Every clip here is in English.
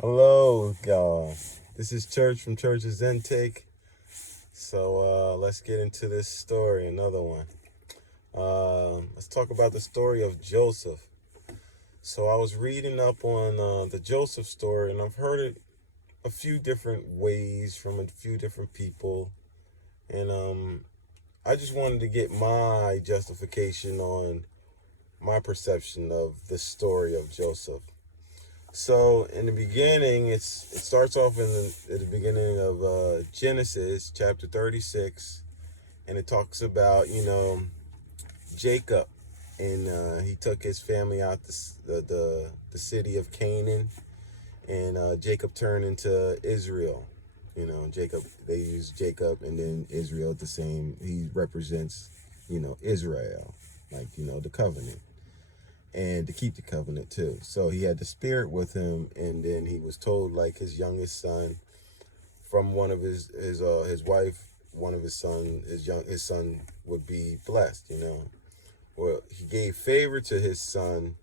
Hello, y'all. This is Church from Church's Intake. So let's get into this story, another one. Let's talk about the story of Joseph. So I was reading up on the Joseph story, and I've heard it a few different ways from a few different people. And I just wanted to get my justification on my perception of the story of Joseph. So in the beginning, it starts off at the beginning of Genesis chapter 36, and it talks about Jacob, and he took his family out the city of Canaan, and Jacob turned into Israel. Jacob, they use Jacob and then Israel the same. He represents Israel, like the covenant, and to keep the covenant too. So he had the spirit with him, and then he was told like his youngest son from one of his wife, one of his son would be blessed. Well, he gave favor to his son,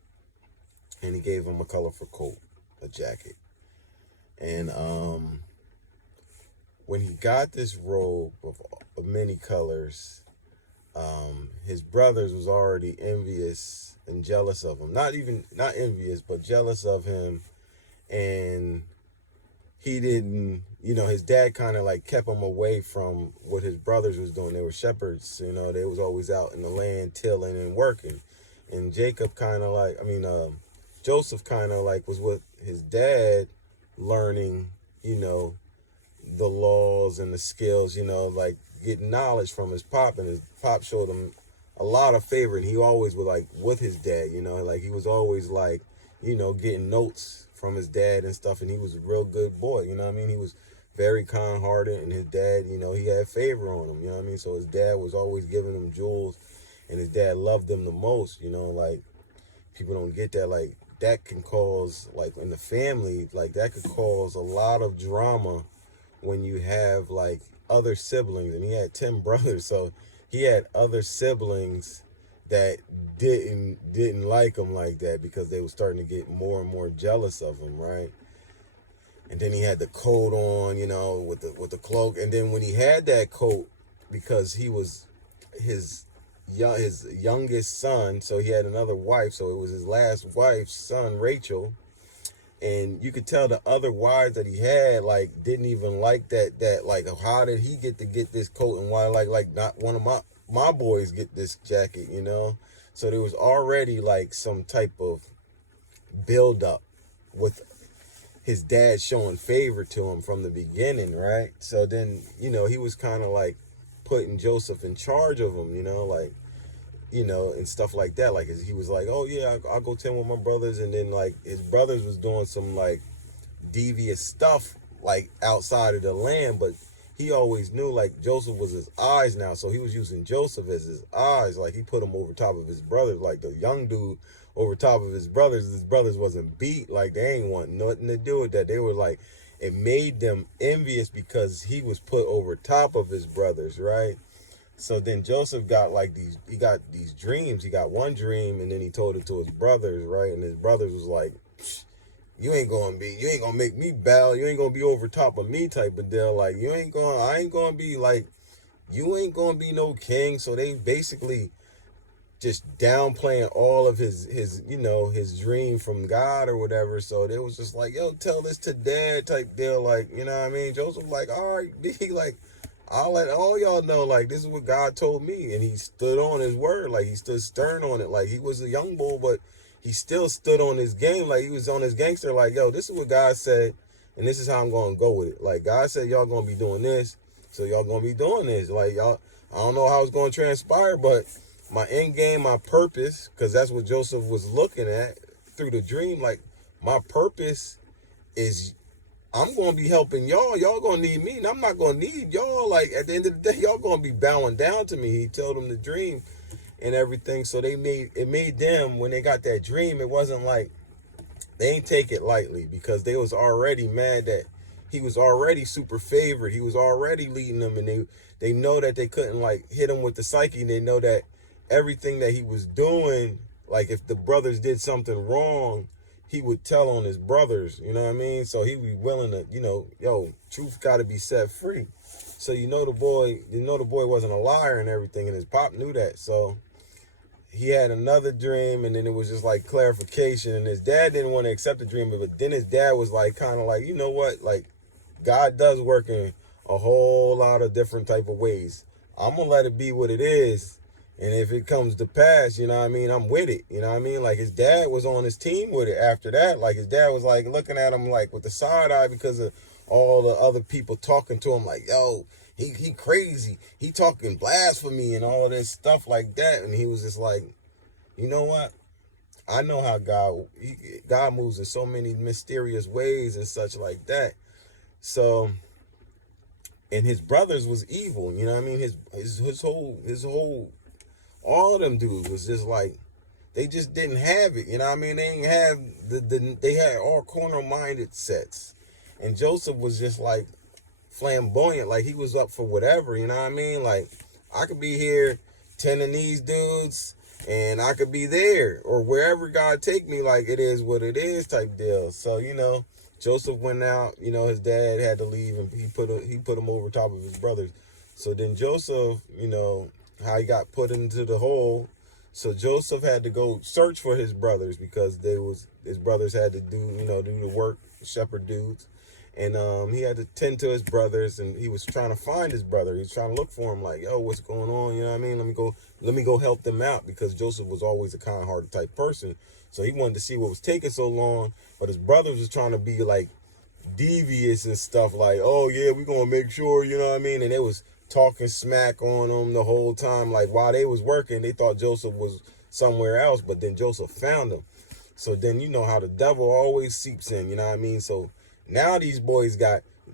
and he gave him a colorful coat, a jacket, and when he got this robe of many colors, his brothers was already envious and jealous of him. Not envious, but jealous of him. And he didn't, his dad kind of like kept him away from what his brothers was doing. They were shepherds, they was always out in the land tilling and working. And Joseph kind of like was with his dad learning, the laws and the skills, like getting knowledge from his pop, and his pop showed him a lot of favor, and he always was like with his dad, like he was always like, getting notes from his dad and stuff, and he was a real good boy, he was very kind-hearted, and his dad, he had favor on him, so his dad was always giving him jewels, and his dad loved him the most, like people don't get that, like that can cause, like in the family, like that could cause a lot of drama when you have like other siblings, and he had 10 brothers, so he had other siblings that didn't like him like that because they were starting to get more and more jealous of him, right? And then he had the coat on, with the cloak, and then when he had that coat, because he was his his youngest son, so he had another wife, so it was his last wife's son, Rachel, and you could tell the other wives that he had like didn't even like that like how did he get to get this coat, and why like not one of my boys get this jacket. So there was already like some type of build up with his dad showing favor to him from the beginning, right? So then he was kind of like putting Joseph in charge of him, like and stuff like that. Like he was like, oh yeah, I'll go tend with my brothers, and then like his brothers was doing some like devious stuff like outside of the land, but he always knew like Joseph was his eyes now, so he was using Joseph as his eyes. Like he put him over top of his brothers, like the young dude over top of his brothers. His brothers wasn't beat, like they ain't want nothing to do with that. They were like, it made them envious because he was put over top of his brothers, right? So then Joseph got like he got these dreams. He got one dream, and then he told it to his brothers, right? And his brothers was like, you ain't gonna make me bow. You ain't gonna be over top of me type of deal. Like I ain't gonna be like, you ain't gonna be no king. So they basically just downplaying all of his dream from God or whatever. So they was just like, yo, tell this to dad type deal. Like, you know what I mean? Joseph like, all right, B, like, I'll let all y'all know, like, this is what God told me. And he stood on his word. Like, he stood stern on it. Like, he was a young bull, but he still stood on his game. Like, he was on his gangster. Like, yo, this is what God said, and this is how I'm going to go with it. Like, God said y'all going to be doing this, so y'all going to be doing this. Like, y'all, I don't know how it's going to transpire, but my end game, my purpose, because that's what Joseph was looking at through the dream. Like, my purpose is I'm going to be helping y'all. Y'all going to need me, and I'm not going to need y'all. Like, at the end of the day, y'all going to be bowing down to me. He told them the dream and everything. So it made them, when they got that dream, it wasn't like, they ain't take it lightly, because they was already mad that he was already super favored. He was already leading them, and they know that they couldn't like hit him with the psyche. And they know that everything that he was doing, like if the brothers did something wrong, he would tell on his brothers, you know what I mean? So he'd be willing to, yo, truth got to be set free. So the boy wasn't a liar and everything, and his pop knew that. So he had another dream, and then it was just like clarification, and his dad didn't want to accept the dream, but then his dad was like, kind of like, you know what, like, God does work in a whole lot of different type of ways. I'm gonna let it be what it is, and if it comes to pass, you know what I mean, I'm with it, you know what I mean? Like, his dad was on his team with it after that. Like, his dad was like looking at him like with the side eye because of all the other people talking to him like, yo, he crazy, he talking blasphemy and all of this stuff like that. And he was just like, you know what, I know how God moves in so many mysterious ways and such like that. So, and his brothers was evil, you know what I mean? His whole all of them dudes was just like, they just didn't have it, you know what I mean? They didn't have they had all corner minded sets. And Joseph was just like flamboyant, like he was up for whatever, you know what I mean? Like, I could be here tending these dudes, and I could be there or wherever God take me, like it is what it is type deal. So, Joseph went out, his dad had to leave, and he put him over top of his brothers. So then Joseph, how he got put into the hole. So Joseph had to go search for his brothers because his brothers had to do the work, shepherd dudes. And he had to tend to his brothers, and he was trying to find his brother. He was trying to look for him, like, yo, what's going on? You know what I mean? Let me go help them out, because Joseph was always a kind-hearted type person. So he wanted to see what was taking so long, but his brothers was trying to be like devious and stuff, like, oh yeah, we're gonna make sure, you know what I mean? And they was talking smack on him the whole time. Like, while they was working, they thought Joseph was somewhere else, but then Joseph found him. So then you know how the devil always seeps in, you know what I mean? So now these boys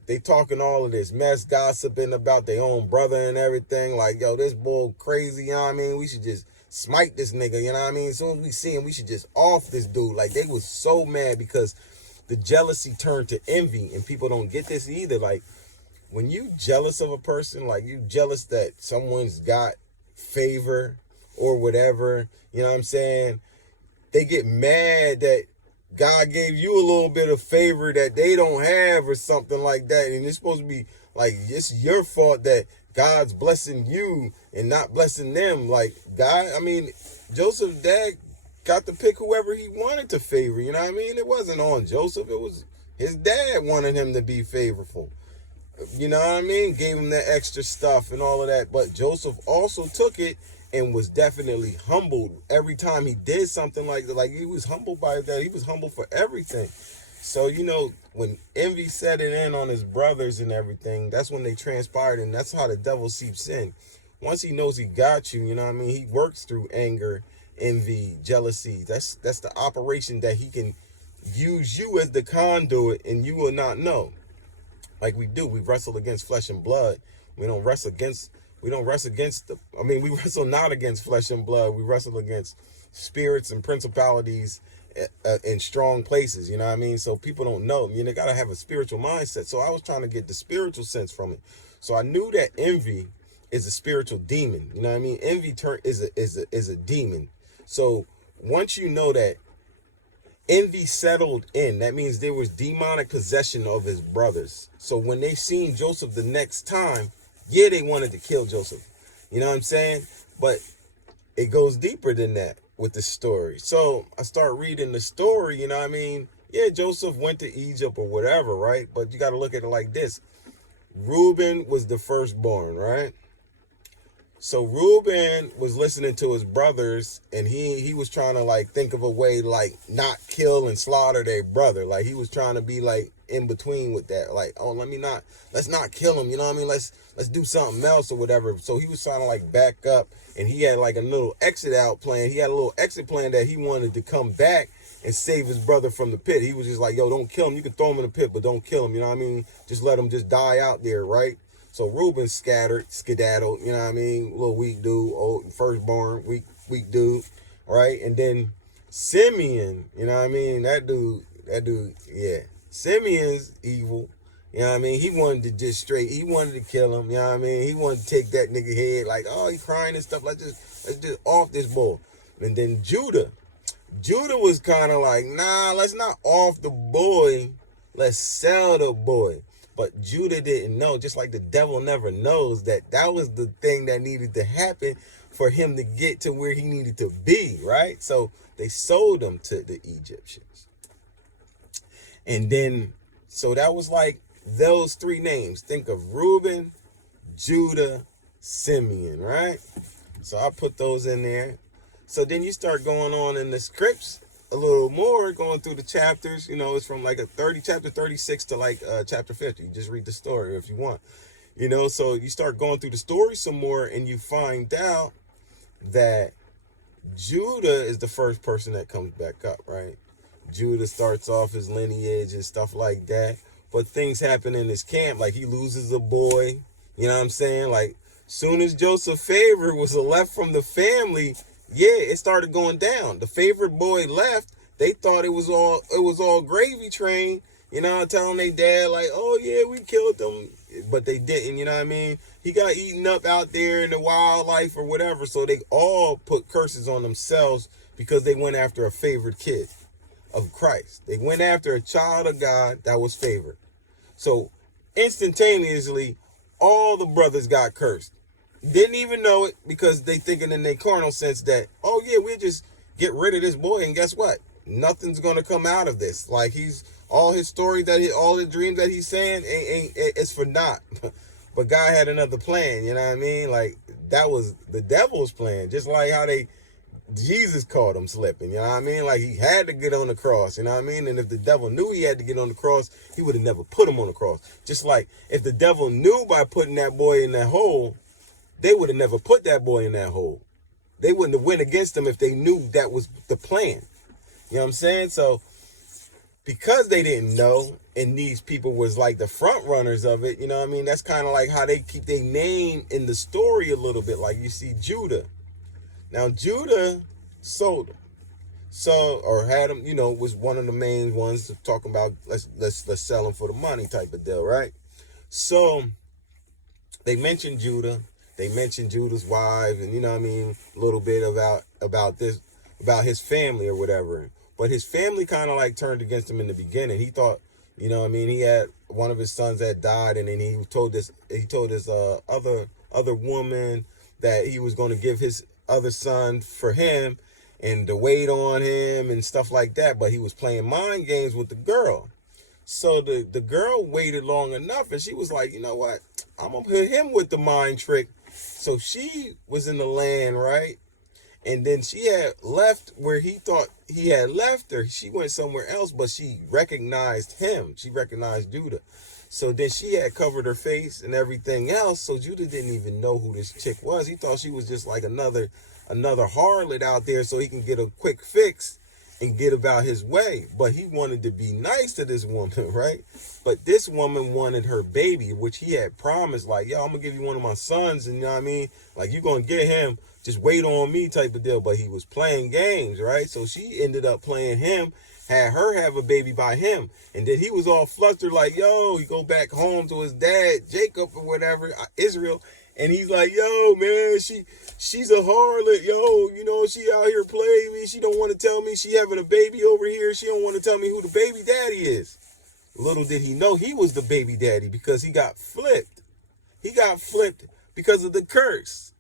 they talking all of this mess, gossiping about their own brother and everything. Like, yo, this boy crazy, you know what I mean? We should just smite this nigga, you know what I mean? As soon as we see him, we should just off this dude. Like, they was so mad because the jealousy turned to envy, and people don't get this either. Like, when you jealous of a person, like you jealous that someone's got favor or whatever, you know what I'm saying? They get mad that God gave you a little bit of favor that they don't have or something like that. And it's supposed to be like, it's your fault that God's blessing you and not blessing them. Like, Joseph's dad got to pick whoever he wanted to favor. You know what I mean? It wasn't on Joseph. It was his dad wanted him to be favorable. You know what I mean? Gave him that extra stuff and all of that. But Joseph also took it and was definitely humbled every time he did something like that. Like, he was humbled by that. He was humbled for everything. So, when envy set it in on his brothers and everything, that's when they transpired, and that's how the devil seeps in. Once he knows he got you, you know what I mean? He works through anger, envy, jealousy. That's the operation that he can use you as the conduit, and you will not know. Like we do. We wrestle against flesh and blood. We wrestle not against flesh and blood. We wrestle against spirits and principalities in strong places. You know what I mean? So people don't know. They got to have a spiritual mindset. So I was trying to get the spiritual sense from it. So I knew that envy is a spiritual demon. You know what I mean? Envy is a demon. So once you know that envy settled in, that means there was demonic possession of his brothers. So when they seen Joseph the next time, yeah, they wanted to kill Joseph. You know what I'm saying? But it goes deeper than that with the story. So I start reading the story, you know what I mean? Yeah, Joseph went to Egypt or whatever, right? But you got to look at it like this. Reuben was the firstborn, right? So Reuben was listening to his brothers, and he was trying to like think of a way like not kill and slaughter their brother. Like, he was trying to be like in between with that. Like, oh, let's not kill him. You know what I mean? Let's do something else or whatever. So he was trying to like back up, and he had like a little exit out plan. He had a little exit plan that he wanted to come back and save his brother from the pit. He was just like, yo, don't kill him. You can throw him in the pit, but don't kill him. You know what I mean? Just let him just die out there, right? So Reuben skedaddled, you know what I mean? Little weak dude, old firstborn, weak dude, right? And then Simeon, you know what I mean? That dude, yeah. Simeon's evil, you know what I mean? He wanted he wanted to kill him, you know what I mean? He wanted to take that nigga head, like, oh, he crying and stuff, let's just off this boy. And then Judah, Judah was kind of like, nah, let's not off the boy. Let's sell the boy. But Judah didn't know, just like the devil never knows, that that was the thing that needed to happen for him to get to where he needed to be, right? So they sold him to the Egyptians. And then, so that was like those three names. Think of Reuben, Judah, Simeon, right? So I put those in there. So then you start going on in the scripts a little more, going through the chapters. You know, it's from like chapter 36 to like chapter 50. You just read the story if you want. You know, so you start going through the story some more and you find out that Judah is the first person that comes back up, right? Judah starts off his lineage and stuff like that. But things happen in his camp, like he loses a boy. You know what I'm saying? Like, soon as Joseph's favorite was left from the family, yeah, it started going down. The favorite boy left. They thought it was all gravy train. You know, telling their dad like, oh yeah, we killed them, but they didn't. You know what I mean? He got eaten up out there in the wildlife or whatever. So they all put curses on themselves because they went after a favorite kid of Christ. They went after a child of God that was favored. So instantaneously, all the brothers got cursed. Didn't even know it because they thinking in their carnal sense that, oh yeah, we'll just get rid of this boy and guess what? Nothing's gonna come out of this. Like he's all his story all the dreams that he's saying it's for naught. But God had another plan, you know what I mean? Like that was the devil's plan, just like how Jesus caught him slipping, you know what I mean? Like he had to get on the cross, you know what I mean? And if the devil knew he had to get on the cross, he would have never put him on the cross. Just like if the devil knew by putting that boy in that hole, they would have never put that boy in that hole. They wouldn't have went against him if they knew that was the plan. You know what I'm saying? So because they didn't know, and these people was like the front runners of it, you know what I mean? That's kind of like how they keep their name in the story a little bit. Like you see Judah. Now Judah sold him. So, or had him, you know, was one of the main ones talking about let's sell him for the money type of deal, right? So they mentioned Judah. They mentioned Judah's wife, and you know what I mean, a little bit about his family or whatever. But his family kind of like turned against him in the beginning. He thought, you know what I mean, he had one of his sons that died, and then he told his other woman that he was going to give his other son for him and to wait on him and stuff like that. But he was playing mind games with the girl. So the girl waited long enough, and she was like, you know what? I'm going to hit him with the mind trick. So she was in the land, right? And then she had left where he thought he had left her. She went somewhere else, but she recognized him. She recognized Judah. So then she had covered her face and everything else. So Judah didn't even know who this chick was. He thought she was just like another harlot out there so he can get a quick fix and get about his way. But he wanted to be nice to this woman, right? But this woman wanted her baby, which he had promised, like, yo, I'm going to give you one of my sons, and you know what I mean? Like, you're going to get him, just wait on me type of deal. But he was playing games, right? So she ended up playing him, had her have a baby by him. And then he was all flustered, like, yo, he go back home to his dad, Jacob or whatever, Israel. And he's like, yo, man, she's a harlot, yo, you know, she out here playing me. She don't want to tell me she having a baby over here. She don't want to tell me who the baby daddy is. Little did he know he was the baby daddy because he got flipped. He got flipped because of the curse.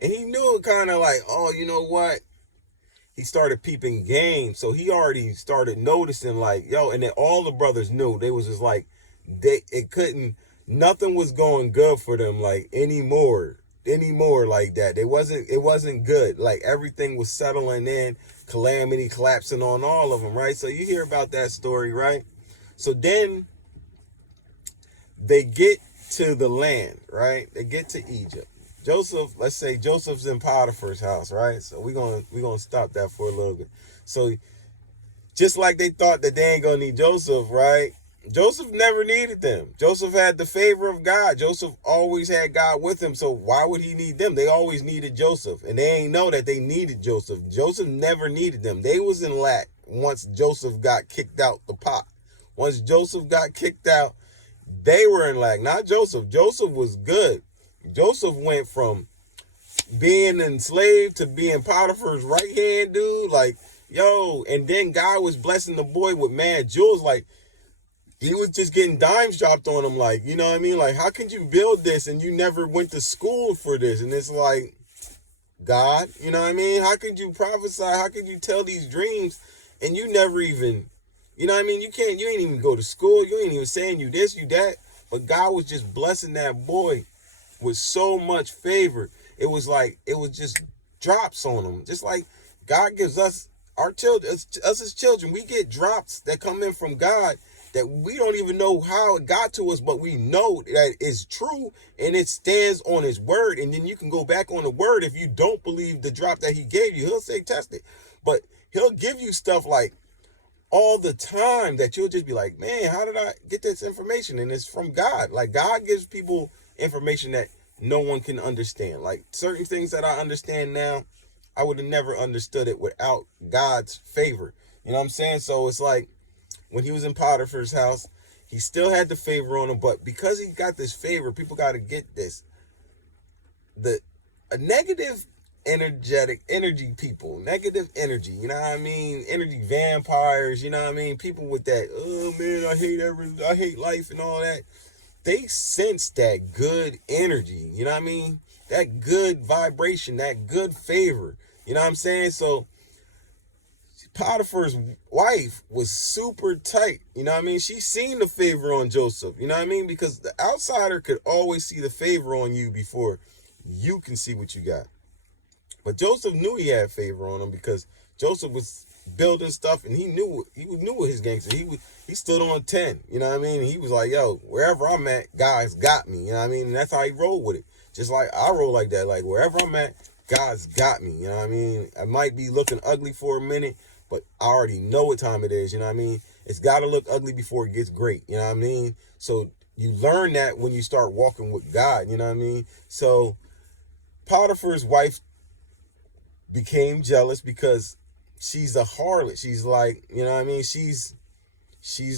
And he knew it kind of like, oh, you know what? He started peeping game. So he already started noticing like, yo, and then all the brothers knew. They was just like, nothing was going good for them like anymore like that. It wasn't good. Like everything was settling in, calamity collapsing on all of them, right? So you hear about that story, right? So then they get to the land, right? They get to Egypt. Joseph, let's say Joseph's in Potiphar's house, right? So we're gonna stop that for a little bit. So just like they thought that they ain't gonna need Joseph, right? Joseph never needed them. Joseph had the favor of God. Joseph always had God with him. So why would he need them? They always needed Joseph. And they ain't know that they needed Joseph. Joseph never needed them. They was in lack once Joseph got kicked out the pot. Once Joseph got kicked out, they were in lack. Not Joseph. Joseph was good. Joseph went from being enslaved to being Potiphar's right hand dude. Like Yo, and then God was blessing the boy with mad jewels. Like, he was just getting dimes dropped on him. Like, you know what I mean? Like, how could you build this and you never went to school for this? And it's like, God, you know what I mean? How could you prophesy? How could you tell these dreams and you never even, you know what I mean? You ain't even go to school. You ain't even saying you this, you that. But God was just blessing that boy with so much favor. It was like, it was just drops on him. Just like God gives us, our children, us as children, we get drops that come in from God that we don't even know how it got to us, but we know that it's true and it stands on his word. And then you can go back on the word. If you don't believe the drop that he gave you, he'll say test it. But he'll give you stuff like all the time that you'll just be like, man, how did I get this information? And it's from God. Like, God gives people information that no one can understand. Like, certain things that I understand now, I would have never understood it without God's favor. You know what I'm saying? So it's like, when he was in Potiphar's house, he still had the favor on him, but because he got this favor, people got to get this. A negative energy people, negative energy, you know what I mean? Energy vampires, you know what I mean? People with that, oh man, I hate life and all that. They sense that good energy, you know what I mean? That good vibration, that good favor. You know what I'm saying? So Potiphar's wife was super tight. You know what I mean? She seen the favor on Joseph. You know what I mean? Because the outsider could always see the favor on you before you can see what you got. But Joseph knew he had favor on him because Joseph was building stuff and he knew his gangster. He stood on 10. You know what I mean? And he was like, yo, wherever I'm at, God's got me. You know what I mean? And that's how he rolled with it. Just like I roll like that. Like, wherever I'm at, God's got me. You know what I mean? I might be looking ugly for a minute, but I already know what time it is. You know what I mean? It's got to look ugly before it gets great. You know what I mean? So you learn that when you start walking with God. You know what I mean? So Potiphar's wife became jealous because she's a harlot. She's like, you know what I mean? She's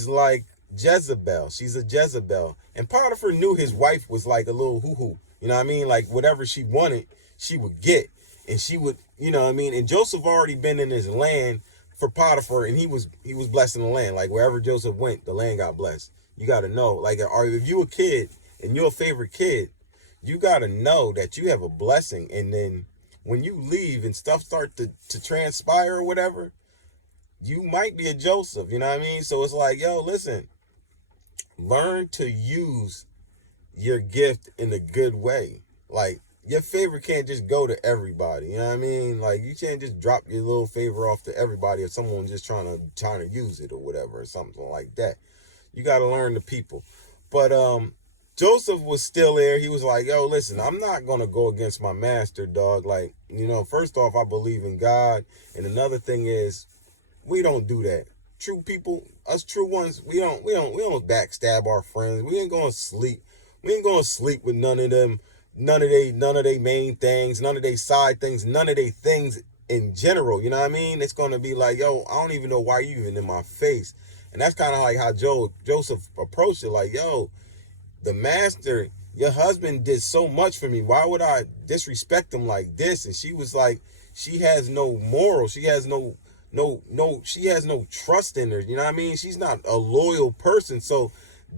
like Jezebel. She's a Jezebel. And Potiphar knew his wife was like a little hoo-hoo. You know what I mean? Like, whatever she wanted, she would get. And she would, you know what I mean? And Joseph already been in his land for Potiphar, and he was blessing the land. Like, wherever Joseph went, the land got blessed. You got to know. Like, if you a kid and you're a favorite kid, you got to know that you have a blessing. And then when you leave and stuff start to transpire or whatever, you might be a Joseph, you know what I mean? So it's like, yo, listen, learn to use your gift in a good way. Like, your favor can't just go to everybody, you know what I mean? Like, you can't just drop your little favor off to everybody if someone just trying to use it or whatever or something like that. You got to learn the people. But Joseph was still there. He was like, yo, listen, I'm not going to go against my master, dog. Like, you know, first off, I believe in God. And another thing is, we don't do that. True people, us true ones, we don't backstab our friends. We ain't gonna sleep. We ain't gonna sleep with none of them, none of they main things, none of they side things, none of they things in general. You know what I mean? It's gonna be like, yo, I don't even know why you even in my face. And that's kind of like how Joseph approached it. Like, yo, the master, your husband did so much for me. Why would I disrespect him like this? And she was like, she has no moral. She has she has no trust in her. You know what I mean? She's not a loyal person. So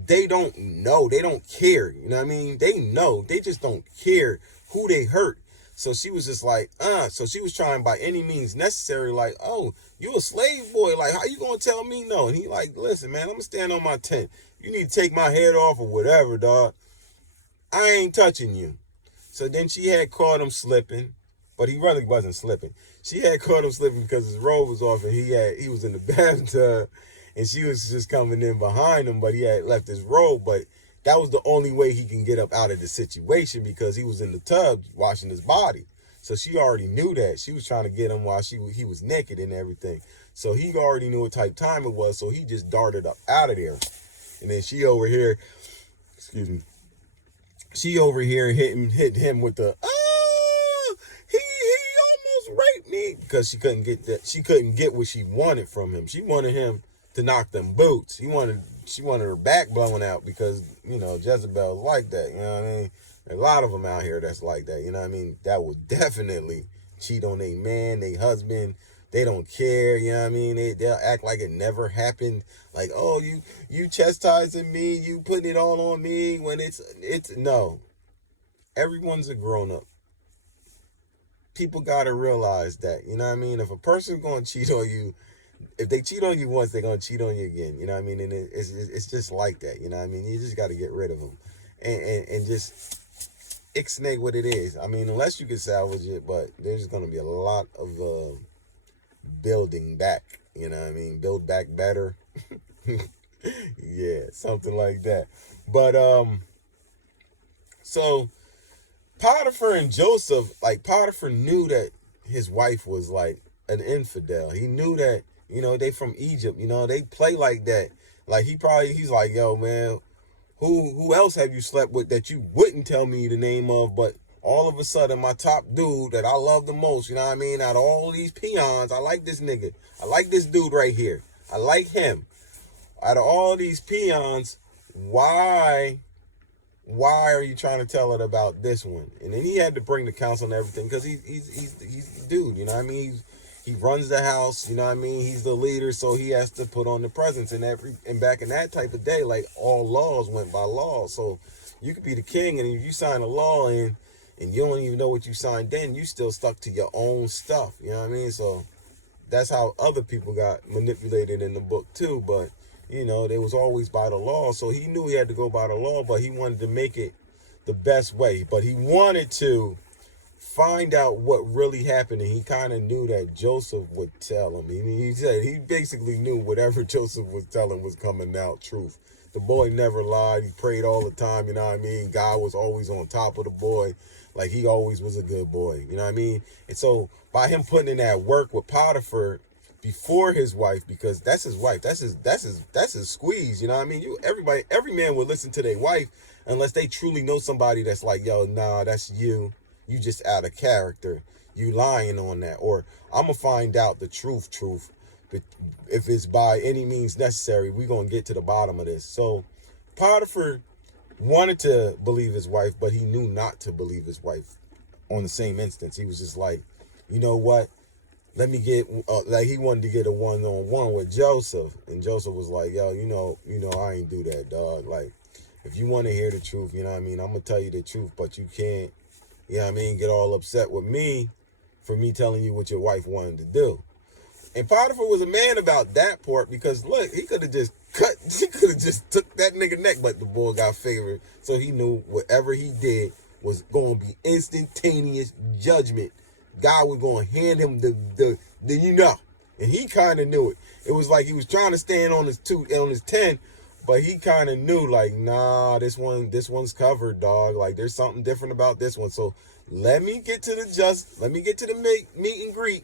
they don't know. They don't care. You know what I mean? They know. They just don't care who they hurt. So she was just like, So she was trying by any means necessary, like, oh, you a slave boy. Like, how you gonna tell me no? And he like, listen, man, I'm gonna stand on my tent. You need to take my head off or whatever, dog. I ain't touching you. So then she had caught him slipping, but he really wasn't slipping. She had caught him slipping because his robe was off and he was in the bathtub and she was just coming in behind him, but he had left his robe. But that was the only way he can get up out of the situation because he was in the tub washing his body. So she already knew that. She was trying to get him while he was naked and everything. So he already knew what type of time it was, so he just darted up out of there. And then she over here, excuse me, she over here hit him with the, he almost raped me, because she couldn't get that. She couldn't get what she wanted from him. She wanted him to knock them boots. She wanted her back blown out because, you know, Jezebel's like that. You know what I mean? There's a lot of them out here that's like that. You know what I mean? That will definitely cheat on their man, their husband, They don't care, you know what I mean? They'll act like it never happened. Like, oh, you chastising me, you putting it all on me when it's no. Everyone's a grown up. People gotta realize that, you know what I mean? If a person's gonna cheat on you, if they cheat on you once, they're gonna cheat on you again. You know what I mean? And it's just like that. You know what I mean? You just got to get rid of them, and just ixnay what it is. I mean, unless you can salvage it, but there's gonna be a lot of building back. You know what I mean? Build back better. Yeah, something like that. But so Potiphar and Joseph, like Potiphar knew that his wife was like an infidel. He knew that, they from Egypt, they play like that. Like he's like, yo, man, who else have you slept with that you wouldn't tell me the name of, but all of a sudden my top dude that I love the most, you know what I mean? Out of all these peons, I like this nigga. I like this dude right here. I like him. Out of all these peons, why are you trying to tell it about this one? And then he had to bring the counsel and everything because he's the dude, you know what I mean? He runs the house, you know what I mean? He's the leader, so he has to put on the presence. And back in that type of day, like all laws went by law. So you could be the king, and if you sign a law and you don't even know what you signed, then you still stuck to your own stuff, you know what I mean? So that's how other people got manipulated in the book too, but they was always by the law. So he knew he had to go by the law, but he wanted to make it the best way. But he wanted to find out what really happened, and he kind of knew that Joseph would tell him. He said he basically knew whatever Joseph was telling was coming out truth. The boy never lied. He prayed all the time, you know what I mean? God was always on top of the boy. Like he always was a good boy, you know what I mean? And so by him putting in that work with Potiphar before his wife, because that's his wife, that's his squeeze, you know what I mean? Every man would listen to their wife unless they truly know somebody that's like, yo, nah, that's you just out of character, you lying on that, or I'm gonna find out the truth, but if it's by any means necessary, we're gonna get to the bottom of this. So Potiphar wanted to believe his wife, but he knew not to believe his wife on the same instance. He was just like, you know what? Let me get, like he wanted to get a one-on-one with Joseph. And Joseph was like, yo, I ain't do that, dog. Like, if you want to hear the truth, you know what I mean? I'm going to tell you the truth, but you can't, you know what I mean, get all upset with me for me telling you what your wife wanted to do. And Potiphar was a man about that part because, look, he could have just took that nigga neck, but the boy got favored. So he knew whatever he did was going to be instantaneous judgment. God was going to hand him the and he kind of knew it. It was like he was trying to stand on his 10, but he kind of knew like, nah, this one's covered, dog. Like there's something different about this one. So let me get to the meet and greet.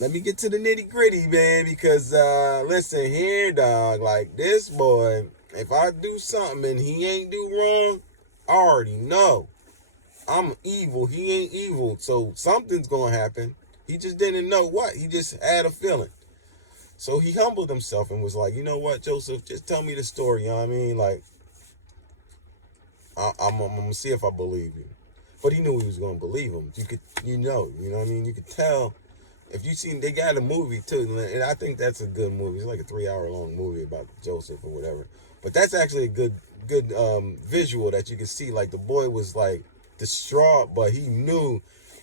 Let me get to the nitty gritty, man, because listen here, dog, like this boy, if I do something and he ain't do wrong, I already know. I'm evil. He ain't evil. So something's going to happen. He just didn't know what. He just had a feeling. So he humbled himself and was like, you know what, Joseph, just tell me the story. You know what I mean? Like, I'm going to see if I believe you. But he knew he was going to believe him. You know what I mean? You could tell. If you seen, they got a movie too, and I think that's a good movie. It's like a 3-hour long movie about Joseph or whatever. But that's actually a good visual that you can see. Like the boy was like distraught, but he knew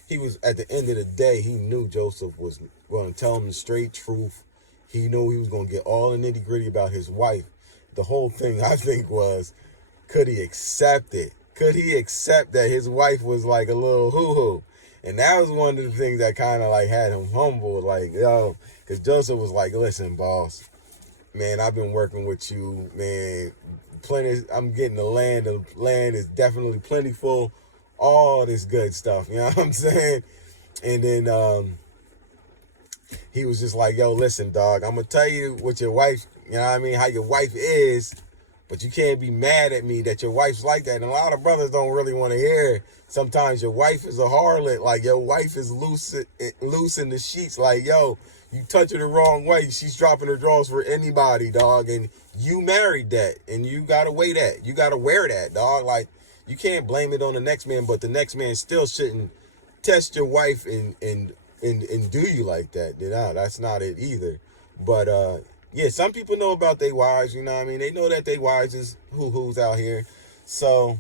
he was, at the end of the day, he knew Joseph was going to tell him the straight truth. He knew he was going to get all the nitty gritty about his wife. The whole thing, I think, was, could he accept it? Could he accept that his wife was like a little hoo-hoo? And that was one of the things that kind of like had him humble, like, yo, because Joseph was like, listen, boss, man, I've been working with you, man, I'm getting the land is definitely plentiful, all this good stuff, you know what I'm saying? And then he was just like, yo, listen, dog, I'm going to tell you what your wife, you know what I mean, how your wife is, but you can't be mad at me that your wife's like that. And a lot of brothers don't really want to hear. Sometimes your wife is a harlot. Like your wife is loose in the sheets. Like, yo, you touch her the wrong way, she's dropping her drawers for anybody, dog. And you married that. And you got to weigh that. You got to wear that, dog. Like, you can't blame it on the next man, but the next man still shouldn't test your wife and and do you like that. That's not it either. But yeah, some people know about their wives, you know what I mean? They know that their wives is who's out here. So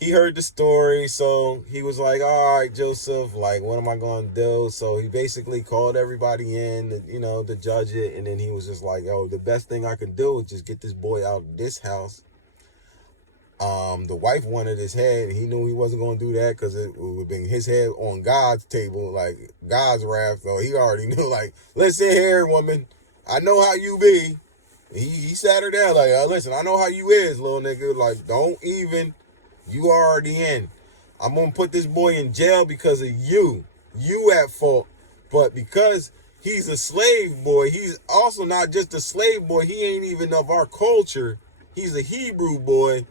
he heard the story, so he was like, all right, Joseph, like, what am I going to do? So he basically called everybody in, to judge it. And then he was just like, yo, the best thing I can do is just get this boy out of this house. The wife wanted his head. He knew he wasn't going to do that because it would bring his head on God's table, like God's wrath. So he already knew, like, listen here, woman, I know how you be. He sat her down like, listen, I know how you is, little nigga. Like, don't even... You already in. I'm going to put this boy in jail because of you. You at fault. But because he's a slave boy, he's also not just a slave boy. He ain't even of our culture. He's a Hebrew boy.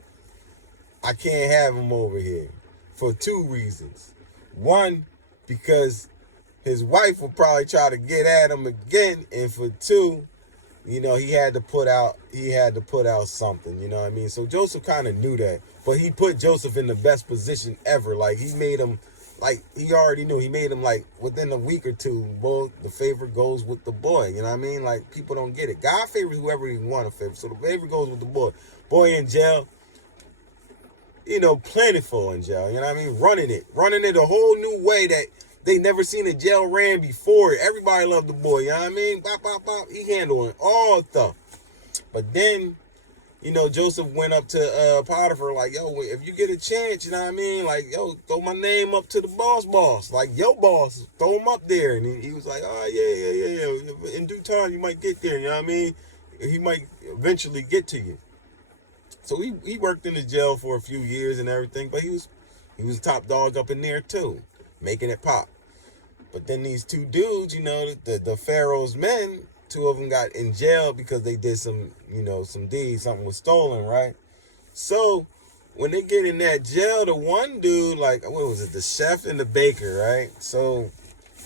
I can't have him over here for two reasons. One, because his wife will probably try to get at him again. And for two, he had to put out something, you know what I mean? So Joseph kind of knew that, but he put Joseph in the best position ever. Like, he made him, like, he already knew. He made him, like, within a week or two, boy, the favor goes with the boy, you know what I mean? Like, people don't get it. God favors whoever he want to favor, so the favor goes with the boy. Boy in jail, plentiful in jail, you know what I mean? Running it a whole new way that they never seen a jail ran before. Everybody loved the boy, you know what I mean? Bop, bop, bop. He handling all stuff. But then, Joseph went up to Potiphar like, yo, if you get a chance, you know what I mean? Like, yo, throw my name up to the boss. Like, your boss, throw him up there. And he was like, oh, yeah. In due time, you might get there, you know what I mean? He might eventually get to you. So he worked in the jail for a few years and everything, but he was top dog up in there too, making it pop. But then these two dudes, the Pharaoh's men, two of them got in jail because they did some deeds, something was stolen, right? So when they get in that jail, the one dude, like, what was it, the chef and the baker, right? So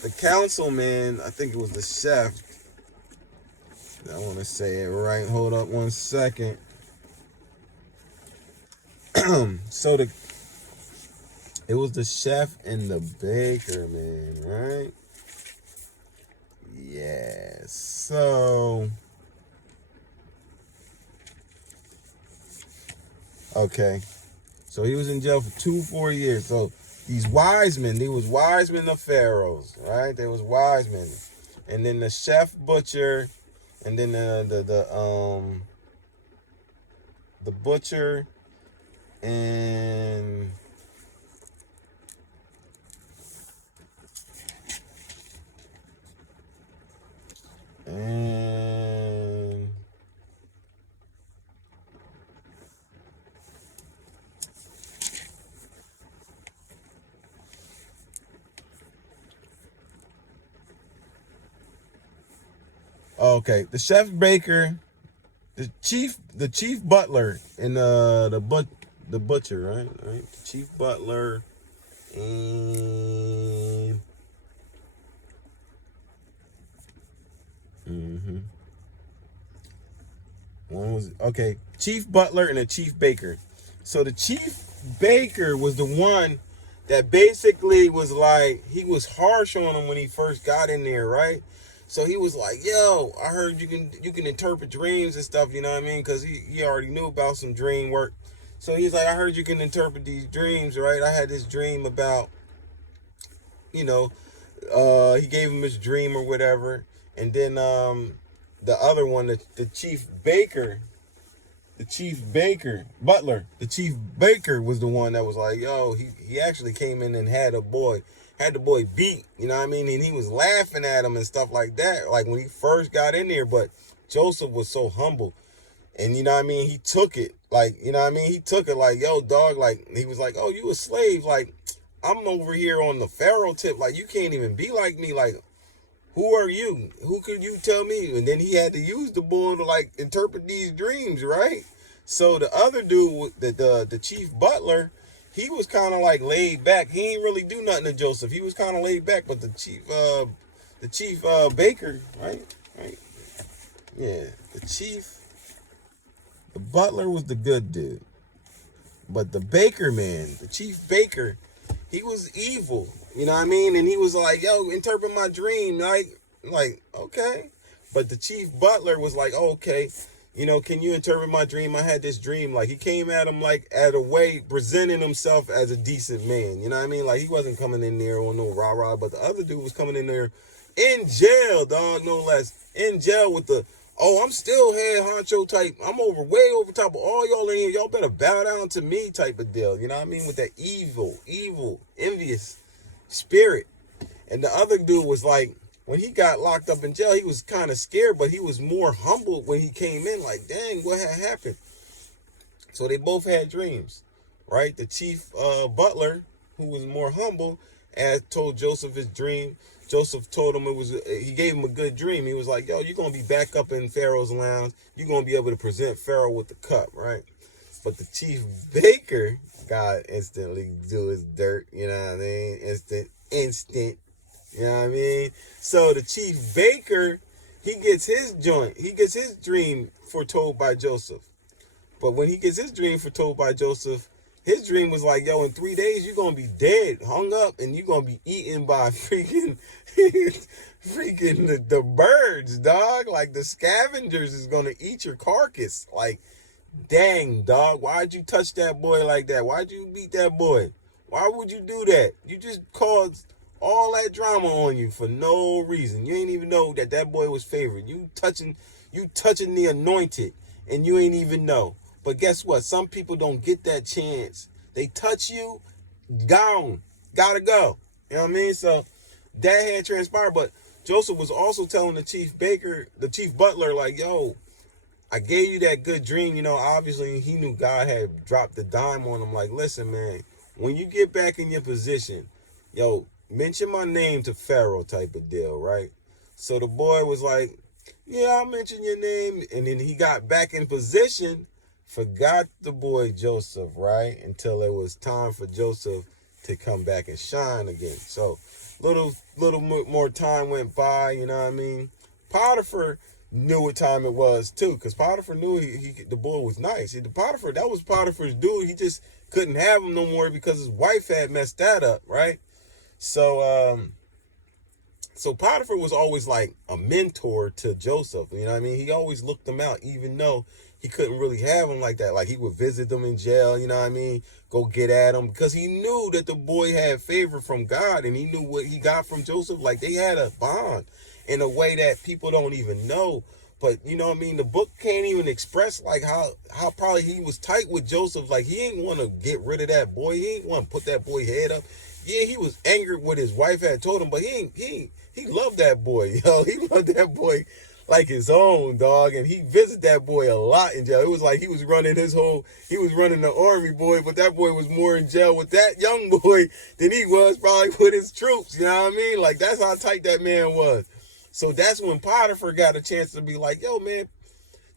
the councilman, I think it was the chef. I want to say it right. Hold up one second. So it was the chef and the baker, man, right? Yeah. So okay. So he was in jail for 4 years. So these wise men, they was wise men of Pharaoh's, right? They was wise men. And then the chef butcher, and then the butcher and okay, the chef baker, the chief butler, and the butcher, right? The chief butler and one was okay, chief butler and a chief baker. So the chief baker was the one that basically was like, he was harsh on him when he first got in there, right? So he was like, yo, I heard you can interpret dreams and stuff, you know what I mean? Because he already knew about some dream work. So he's like, I heard you can interpret these dreams, right? I had this dream about, he gave him his dream or whatever. And then the other one, the chief baker, the chief baker was the one that was like, yo, he actually came in and had the boy beat, you know what I mean? And he was laughing at him and stuff like that, like when he first got in there. But Joseph was so humble. And you know what I mean? He took it like, you know what I mean? He took it like, yo, dog, like, he was like, oh, you a slave? Like, I'm over here on the Pharaoh tip. Like, you can't even be like me. Like, who are you? Who could you tell me? And then he had to use the bull to, like, interpret these dreams, right? So the other dude, the chief butler, he was kind of like laid back. He ain't really do nothing to Joseph. He was kind of laid back. But the chief baker, right? Yeah, the butler was the good dude. But the baker, man, the chief baker, he was evil, you know what I mean? And he was like, yo, interpret my dream. Like, okay. But the chief butler was like, oh, okay, can you interpret my dream? I had this dream. Like, he came at him like at a way, presenting himself as a decent man. You know what I mean? Like, he wasn't coming in there on no rah-rah, but the other dude was coming in there in jail, dog, no less. In jail with the, oh, I'm still head honcho type. I'm way over top of all y'all in here. Y'all better bow down to me type of deal. You know what I mean? With that evil, envious spirit. And the other dude was like, when he got locked up in jail, he was kind of scared, but he was more humbled when he came in. Like, dang, what had happened? So they both had dreams, right? The chief butler, who was more humble, told Joseph his dream. Joseph told him he gave him a good dream. He was like, yo, you're going to be back up in Pharaoh's lounge. You're going to be able to present Pharaoh with the cup, right? But the chief baker, God instantly do his dirt, you know what I mean? Instant, you know what I mean? So the chief baker, he gets his dream foretold by Joseph. But when he gets his dream foretold by Joseph, his dream was like, yo, in 3 days, you're going to be dead, hung up, and you're going to be eaten by freaking the birds, dog. Like, the scavengers is going to eat your carcass. Like, dang, dog, why'd you touch that boy like that? Why'd you beat that boy? Why would you do that? You just caused all that drama on you for no reason. You ain't even know that boy was favored. You touching the anointed, and you ain't even know. But guess what? Some people don't get that chance. They touch you, gone. Gotta go. You know what I mean? So that had transpired. But Joseph was also telling the chief butler, like, yo, I gave you that good dream. Obviously he knew God had dropped the dime on him. Like, listen, man, when you get back in your position, yo, mention my name to Pharaoh type of deal, right? So the boy was like, yeah, I'll mention your name. And then he got back in position, forgot the boy Joseph, right? Until it was time for Joseph to come back and shine again. So little more time went by, you know what I mean? Potiphar knew what time it was too, because Potiphar knew the boy was nice. That was Potiphar's dude. He just couldn't have him no more because his wife had messed that up, right? So Potiphar was always like a mentor to Joseph. You know what I mean? He always looked him out, even though he couldn't really have him like that. Like, he would visit them in jail, you know what I mean? Go get at him, because he knew that the boy had favor from God, and he knew what he got from Joseph. Like, they had a bond in a way that people don't even know. But, you know what I mean? The book can't even express, like, how probably he was tight with Joseph. Like, he ain't want to get rid of that boy. He ain't want to put that boy head up. Yeah, he was angry what his wife had told him, but he loved that boy, yo. He loved that boy like his own, dog. And he visited that boy a lot in jail. It was like he was running the army, boy, but that boy was more in jail with that young boy than he was probably with his troops, you know what I mean? Like, that's how tight that man was. So that's when Potiphar got a chance to be like, yo, man,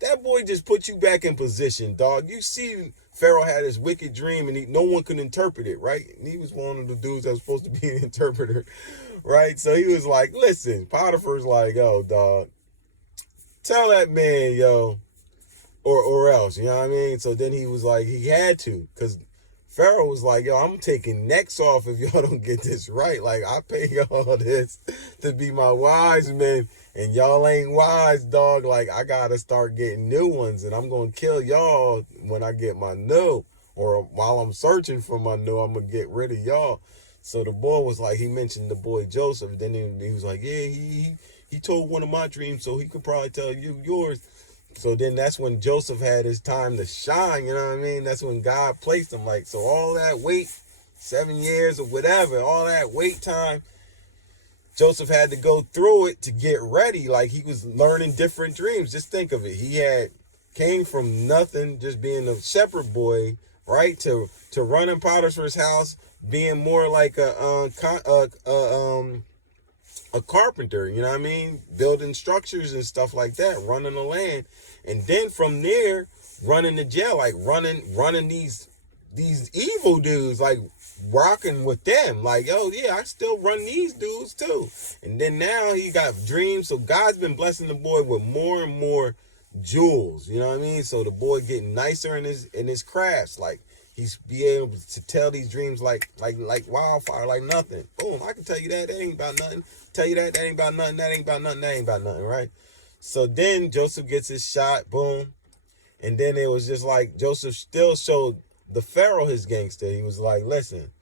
that boy just put you back in position, dog. You see, Pharaoh had his wicked dream, and no one could interpret it, right? And he was one of the dudes that was supposed to be an interpreter, right? So he was like, listen, Potiphar's like, yo, dog, tell that man, yo, or else, you know what I mean? So then he was like, he had to, because Pharaoh was like, yo, I'm taking necks off if y'all don't get this right. Like, I pay y'all this to be my wise men, and y'all ain't wise, dog. Like, I gotta start getting new ones, and I'm gonna kill y'all when I get my new, or while I'm searching for my new, I'm gonna get rid of y'all. So the boy was like, he mentioned the boy Joseph. Then he was like, yeah, he told one of my dreams, so he could probably tell you yours. So then that's when Joseph had his time to shine, you know what I mean? That's when God placed him. Like, so all that wait, 7 years or whatever, all that wait time, Joseph had to go through it to get ready. Like, he was learning different dreams. Just think of it. He came from nothing, just being a shepherd boy, right, to running Potiphar's house, being more like a carpenter, you know what I mean? Building structures and stuff like that, running the land. And then from there, running the jail, like running these evil dudes, like rocking with them. Like, yo, yeah, I still run these dudes too. And then now he got dreams. So God's been blessing the boy with more and more jewels, you know what I mean? So the boy getting nicer in his crafts. Like, He's be able to tell these dreams like wildfire, like nothing. Boom, I can tell you that ain't about nothing. Tell you that ain't about nothing. That ain't about nothing. That ain't about nothing, right? So then Joseph gets his shot, boom. And then it was just like Joseph still showed the Pharaoh his gangster. He was like, listen,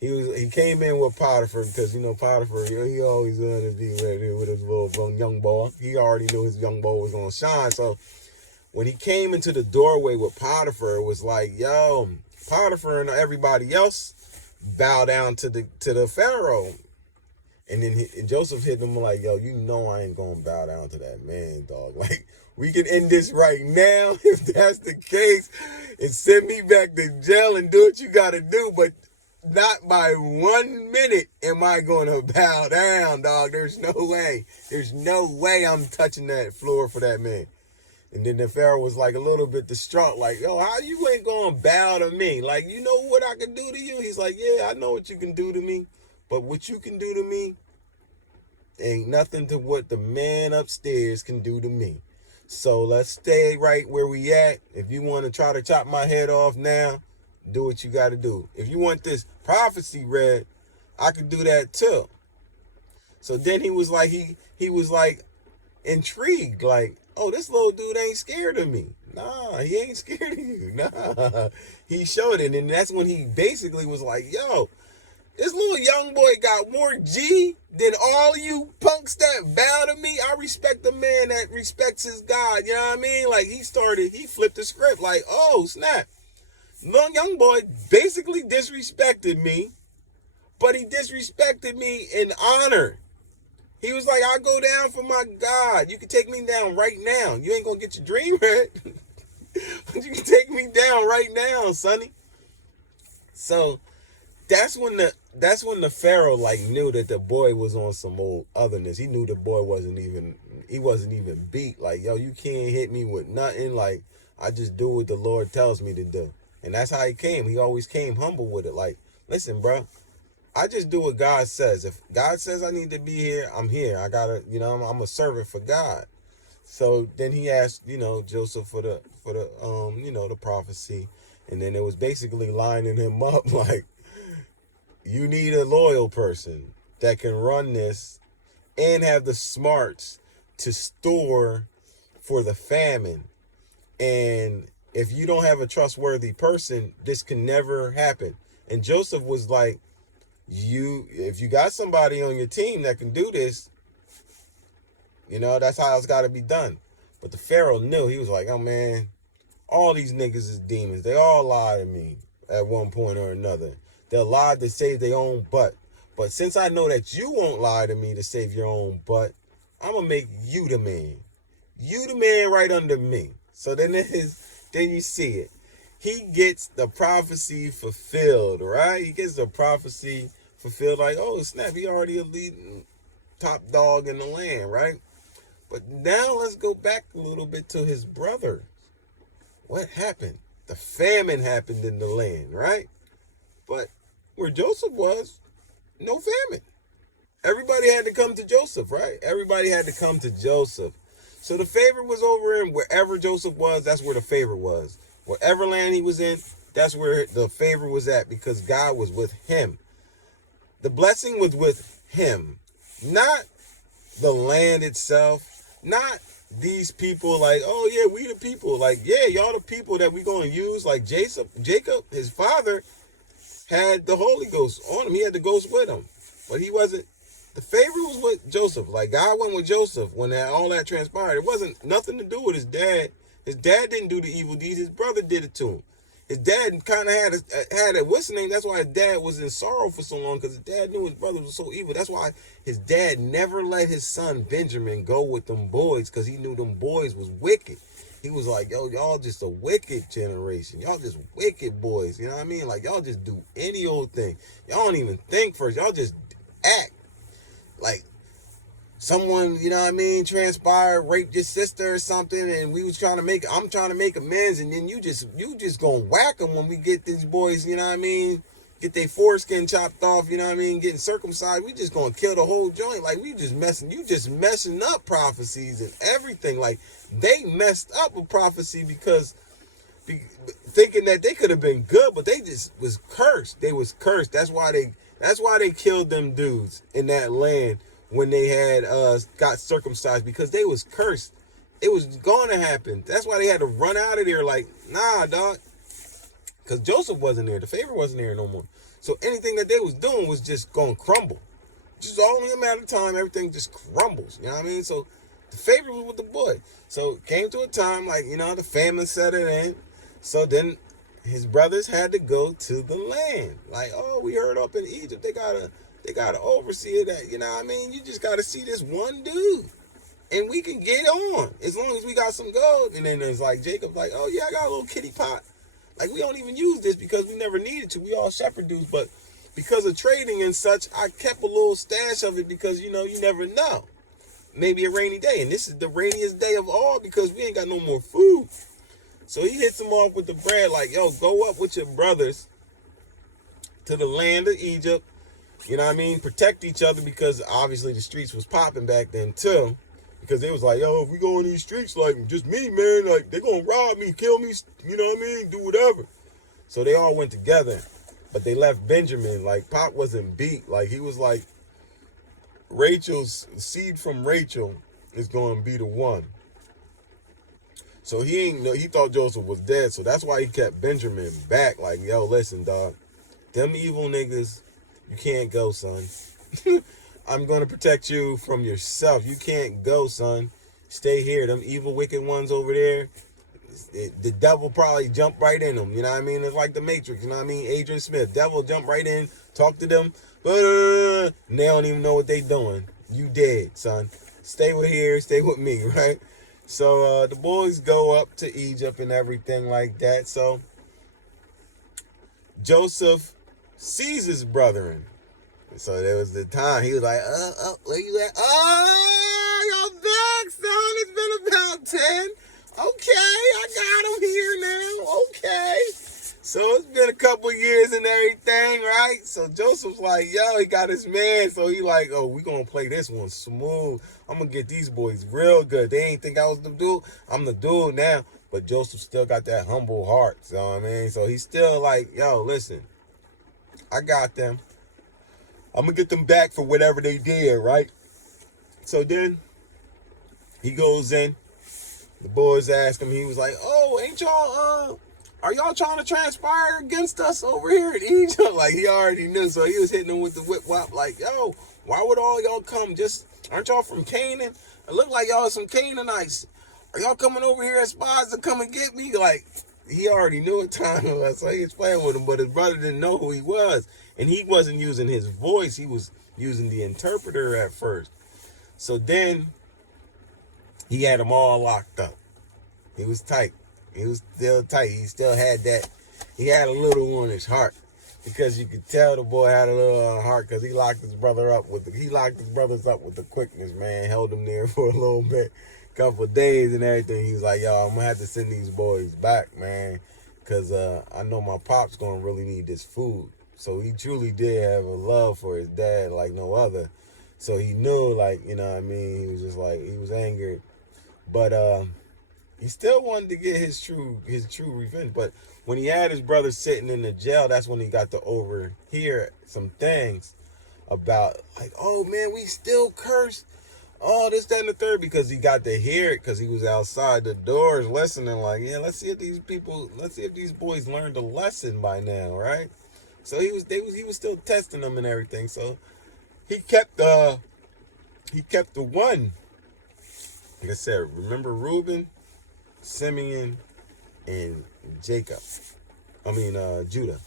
he came in with Potiphar because, Potiphar, he always wanted to be with his little young boy. He already knew his young boy was going to shine. So when he came into the doorway with Potiphar, it was like, yo, Potiphar and everybody else bow down to the Pharaoh. And then Joseph hit him like, yo, I ain't going to bow down to that man, dog. Like, we can end this right now if that's the case and send me back to jail and do what you got to do. But not by 1 minute am I going to bow down, dog. There's no way. There's no way I'm touching that floor for that man. And then the Pharaoh was like a little bit distraught, like, yo, how you ain't going to bow to me? Like, you know what I can do to you? He's like, yeah, I know what you can do to me. But what you can do to me ain't nothing to what the man upstairs can do to me. So let's stay right where we at. If you want to try to chop my head off now, do what you got to do. If you want this prophecy read, I could do that too. So then he was like, he was like intrigued, like, oh, this little dude ain't scared of me. Nah, he ain't scared of you. Nah, he showed it. And that's when he basically was like, yo, this little young boy got more G than all you punks that bow to me. I respect the man that respects his God. You know what I mean? Like, he flipped the script like, oh, snap. Little young boy basically disrespected me, but he disrespected me in honor. He was like, I'll go down for my God. You can take me down right now. You ain't going to get your dream read. But you can take me down right now, sonny. So that's when the Pharaoh like knew that the boy was on some old otherness. He knew the boy wasn't even beat. Like, yo, you can't hit me with nothing. Like, I just do what the Lord tells me to do. And that's how he came. He always came humble with it. Like, listen, bro, I just do what God says. If God says I need to be here, I'm here. I gotta, I'm a servant for God. So then he asked, Joseph for the the prophecy. And then it was basically lining him up like, you need a loyal person that can run this and have the smarts to store for the famine. And if you don't have a trustworthy person, this can never happen. And Joseph was like, if you got somebody on your team that can do this, that's how it's got to be done. But the Pharaoh knew. He was like, oh, man, all these niggas is demons. They all lie to me at one point or another. They'll lie to save their own butt. But since I know that you won't lie to me to save your own butt, I'm going to make you the man. You the man right under me. So then you see it. He gets the prophecy fulfilled, right? He gets the prophecy fulfilled like, oh, snap, he already a leading top dog in the land, right? But now let's go back a little bit to his brother. What happened? The famine happened in the land, right? But where Joseph was, no famine. Everybody had to come to Joseph, right? Everybody had to come to Joseph. So the favor was over in wherever Joseph was, that's where the favor was. Whatever land he was in, that's where the favor was at because God was with him. The blessing was with him, not the land itself, not these people like, oh yeah, we the people. Like, yeah, y'all the people that we going to use. Like Jacob, his father, had the Holy Ghost on him. He had the ghost with him. But he wasn't, the favor was with Joseph. Like, God went with Joseph when all that transpired. It wasn't nothing to do with his dad. His dad didn't do the evil deeds. His brother did it to him. His dad kind of had a what's the name? That's why his dad was in sorrow for so long, because his dad knew his brother was so evil. That's why his dad never let his son Benjamin go with them boys, because he knew them boys was wicked. He was like, yo, y'all just a wicked generation. Y'all just wicked boys. You know what I mean? Like, y'all just do any old thing. Y'all don't even think first. Y'all just act. Like, someone, you know what I mean, transpired, raped your sister or something, and I'm trying to make amends, and then you just gonna whack them when we get these boys, you know what I mean, get their foreskin chopped off, you know what I mean, getting circumcised. We just gonna kill the whole joint. Like, you just messing up prophecies and everything. Like, they messed up a prophecy because thinking that they could have been good, but they just was cursed. They was cursed. That's why they killed them dudes in that land when they had got circumcised, because they was cursed. It was going to happen. That's why they had to run out of there like, nah, dog. Because Joseph wasn't there. The favor wasn't there no more. So anything that they was doing was just going to crumble. Just only a matter of time, everything just crumbles. You know what I mean? So the favor was with the boy. So it came to a time, like, the famine set it in. So then his brothers had to go to the land. Like, oh, we heard up in Egypt, they got an overseer that, you know what I mean? You just got to see this one dude. And we can get on as long as we got some gold. And then there's like Jacob, like, oh yeah, I got a little kitty pot. Like, we don't even use this because we never needed to. We all shepherd dudes, but because of trading and such, I kept a little stash of it because, you never know. Maybe a rainy day. And this is the rainiest day of all because we ain't got no more food. So he hits him off with the bread like, yo, go up with your brothers to the land of Egypt. You know what I mean? Protect each other because obviously the streets was popping back then too. Because they was like, yo, if we go in these streets, like, just me, man, like, they gonna rob me, kill me, you know what I mean? Do whatever. So they all went together. But they left Benjamin. Like, Pop wasn't beat. Like, he was like, Rachel's seed from Rachel is going to be the one. So he thought Joseph was dead. So that's why he kept Benjamin back. Like, yo, listen, dog. Them evil niggas, you can't go, son. I'm going to protect you from yourself. You can't go, son. Stay here. Them evil, wicked ones over there, the devil probably jumped right in them. You know what I mean? It's like the Matrix. You know what I mean? Agent Smith. Devil jumped right in, talk to them. And they don't even know what they doing. You dead, son. Stay with here. Stay with me, right? So the boys go up to Egypt and everything like that. So Joseph sees his brethren. So there was the time he was like, where you at? Oh, you're back, son. It's been about 10. Okay, I got him here now. Okay. So it's been a couple of years and everything, right? So Joseph's like, yo, he got his man. So he like, oh, we gonna play this one smooth. I'm gonna get these boys real good. They ain't think I was the dude. I'm the dude now. But Joseph still got that humble heart. You know what I mean? So he's still like, yo, listen, I got them. I'm going to get them back for whatever they did, right? So then he goes in. The boys ask him. He was like, oh, ain't y'all, are y'all trying to transpire against us over here in Egypt? Like, he already knew. So he was hitting them with the whip whop like, yo, why would all y'all come? Aren't y'all from Canaan? It look like y'all some Canaanites. Are y'all coming over here as spies to come and get me? Like, he already knew what time it was. So he was playing with him, but his brother didn't know who he was. And he wasn't using his voice. He was using the interpreter at first. So then he had them all locked up. He was tight. He was still tight. He still had that. He had a little on his heart because you could tell the boy had a little on his heart because he locked his brothers up with the quickness, man. Held him there for a little bit, couple of days and everything. He was like, yo, I'm going to have to send these boys back, man, because I know my pop's going to really need this food. So he truly did have a love for his dad like no other. So he knew, like, you know what I mean? He was just like, he was angry. But he still wanted to get his true revenge. But when he had his brother sitting in the jail, that's when he got to overhear some things about, like, oh, man, we still cursed. Oh, this, that, and the third, because he got to hear it because he was outside the doors listening, like, yeah, let's see if these boys learned a lesson by now, right? So he was still testing them and everything. So he kept the one. Like I said, remember Reuben, Simeon, and Jacob. Judah.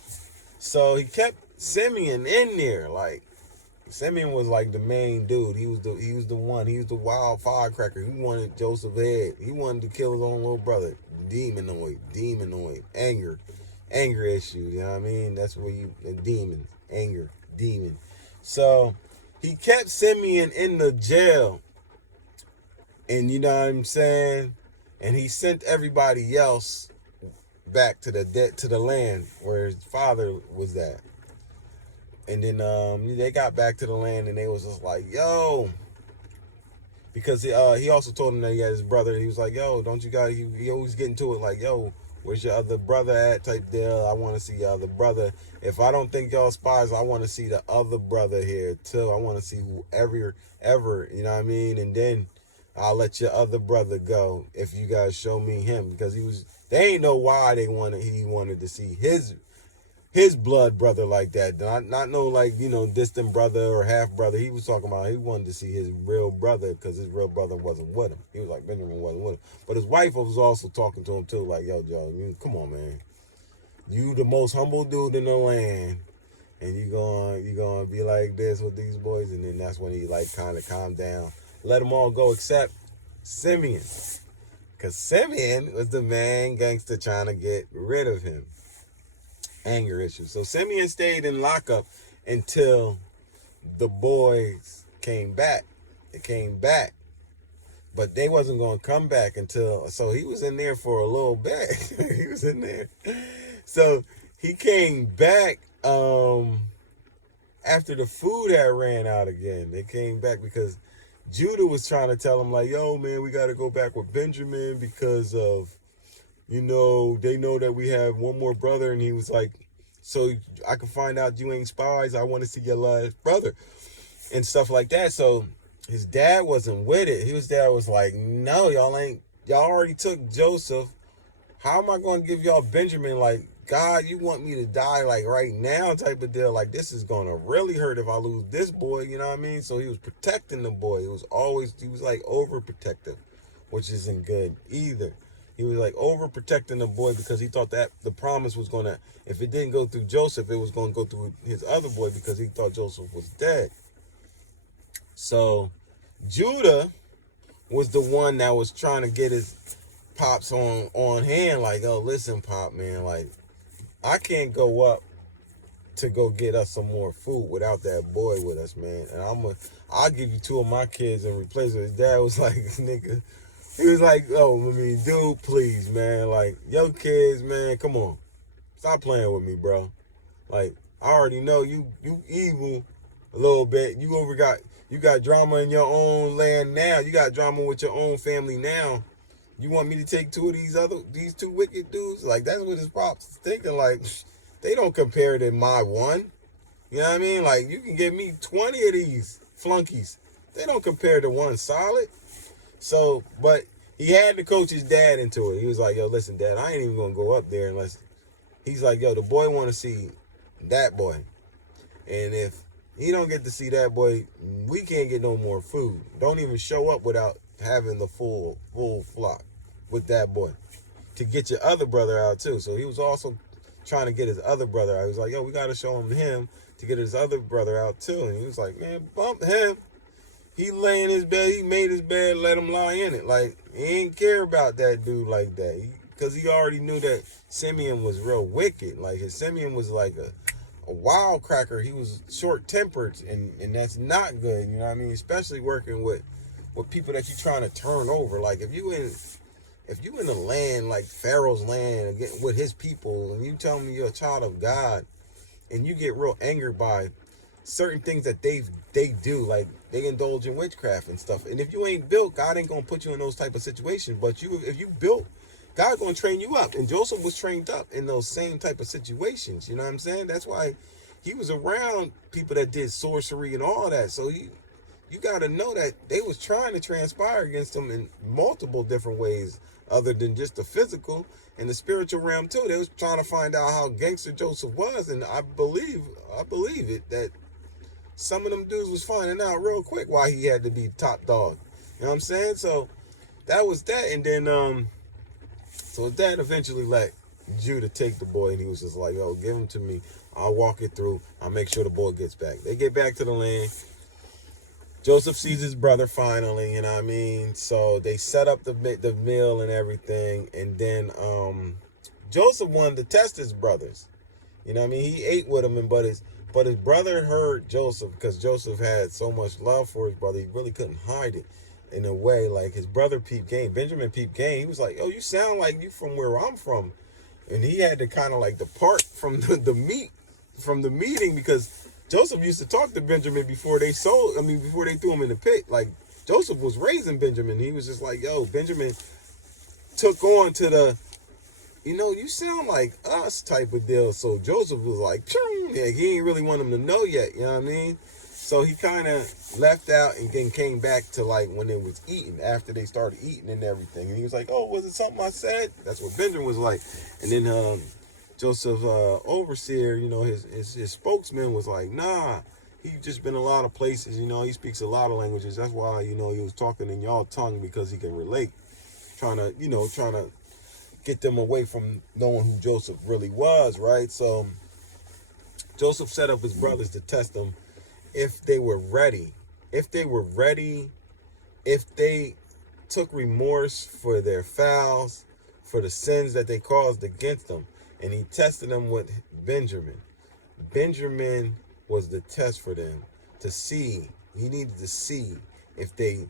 So he kept Simeon in there. Like, Simeon was like the main dude. He was the one. He was the wild firecracker. He wanted Joseph's head. He wanted to kill his own little brother. Demonoid, anger issues, you know what I mean? That's where demons, anger, demon. So he kept Simeon in the jail, and you know what I'm saying? And he sent everybody else back to the land where his father was at. And then they got back to the land, and they was just like, yo, because he also told him that he had his brother. He was like, yo, don't you guys, he always get into it like, yo, Where's your other brother at? Type deal. I want to see your other brother. If I don't think y'all spies, I want to see the other brother here too. I want to see whoever, ever, you know what I mean? And then I'll let your other brother go if you guys show me him, because they ain't know why he wanted to see his blood brother like that. Not no like, distant brother or half brother. He was talking about he wanted to see his real brother because his real brother wasn't with him. He was like, Benjamin wasn't with him. But his wife was also talking to him too, like, yo, Joe, come on, man. You the most humble dude in the land, and you gonna be like this with these boys. And then that's when he like kind of calmed down. Let them all go except Simeon. Because Simeon was the main gangster trying to get rid of him. Anger issues. So Simeon stayed in lockup until the boys came back. They came back. But they wasn't going to come back until... So he was in there for a little bit. He was in there. So he came back after the food had ran out again. They came back because Judah was trying to tell him, like, yo, man, we got to go back with Benjamin because of... they know that we have one more brother. And he was like, so I can find out you ain't spies. I want to see your last brother and stuff like that. So his dad wasn't with it. His dad was like, no, y'all already took Joseph. How am I going to give y'all Benjamin? Like, God, you want me to die like right now type of deal. Like, this is going to really hurt if I lose this boy. You know what I mean? So he was protecting the boy. He was like overprotective, which isn't good either. He was like overprotecting the boy because he thought that the promise was going to, if it didn't go through Joseph, it was going to go through his other boy because he thought Joseph was dead. So Judah was the one that was trying to get his pops on hand. Like, oh, listen, Pop, man, like, I can't go up to go get us some more food without that boy with us, man. And I'll give you 2 of my kids in replacement. His dad was like, nigga, he was like, oh, I mean, dude, please, man. Like, yo kids, man, come on. Stop playing with me, bro. Like, I already know you evil a little bit. You got drama in your own land now. You got drama with your own family now. You want me to take 2 of these 2 wicked dudes? Like, that's what his pops is thinking. Like, they don't compare to my one. You know what I mean? Like, you can give me 20 of these flunkies. They don't compare to one solid. So, but he had to coach his dad into it. He was like, yo, listen, Dad, I ain't even going to go up there unless... He's like, yo, the boy want to see that boy. And if he don't get to see that boy, we can't get no more food. Don't even show up without having the full flock with that boy. To get your other brother out, too. So he was also trying to get his other brother out. He was like, yo, we got to show him to get his other brother out, too. And he was like, man, bump him. He lay in his bed. He made his bed, let him lie in it. Like, he ain't care about that dude like that. Because he already knew that Simeon was real wicked. Like, Simeon was like a wild cracker. He was short-tempered, and that's not good, you know what I mean? Especially working with people that you're trying to turn over. Like, if you in a land like Pharaoh's land with his people, and you tell me you're a child of God, and you get real angered by certain things that they do, like they indulge in witchcraft and stuff. And if you ain't built, God ain't gonna put you in those type of situations. But if you built, God's gonna train you up. And Joseph was trained up in those same type of situations. You know what I'm saying? That's why he was around people that did sorcery and all that. So you got to know that they was trying to transpire against him in multiple different ways, other than just the physical and the spiritual realm too. They was trying to find out how gangster Joseph was, and I believe it that some of them dudes was finding out real quick why he had to be top dog. You know what I'm saying? So that was that, and then so Dad eventually let Judah take the boy, and he was just like, yo, give him to me. I'll walk it through. I'll make sure the boy gets back. They get back to the land. Joseph sees his brother finally, you know what I mean? So they set up the meal and everything. And then Joseph wanted to test his brothers. You know what I mean? He ate with them, but his brother heard Joseph, because Joseph had so much love for his brother, he really couldn't hide it. In a way, like his brother peeped game, Benjamin peeped game. He was like, yo, you sound like you from where I'm from. And he had to kind of like depart from the meeting, because Joseph used to talk to Benjamin before they threw him in the pit. Like, Joseph was raising Benjamin. He was just like, yo, Benjamin took on to you sound like us type of deal. So Joseph was like, phew, yeah, he ain't really want him to know yet, you know what I mean? So he kind of left out and then came back to like when it was eating, after they started eating and everything. And he was like, oh, was it something I said? That's what Benjamin was like. And then Joseph, overseer, his spokesman was like, nah, he just been a lot of places, he speaks a lot of languages. That's why, he was talking in y'all tongue, because he can relate, trying to get them away from knowing who Joseph really was, right? So Joseph set up his brothers to test them if they were ready. If they were ready, if they took remorse for their fouls, for the sins that they caused against them. And he tested them with Benjamin. Benjamin was the test for them to see. He needed to see if they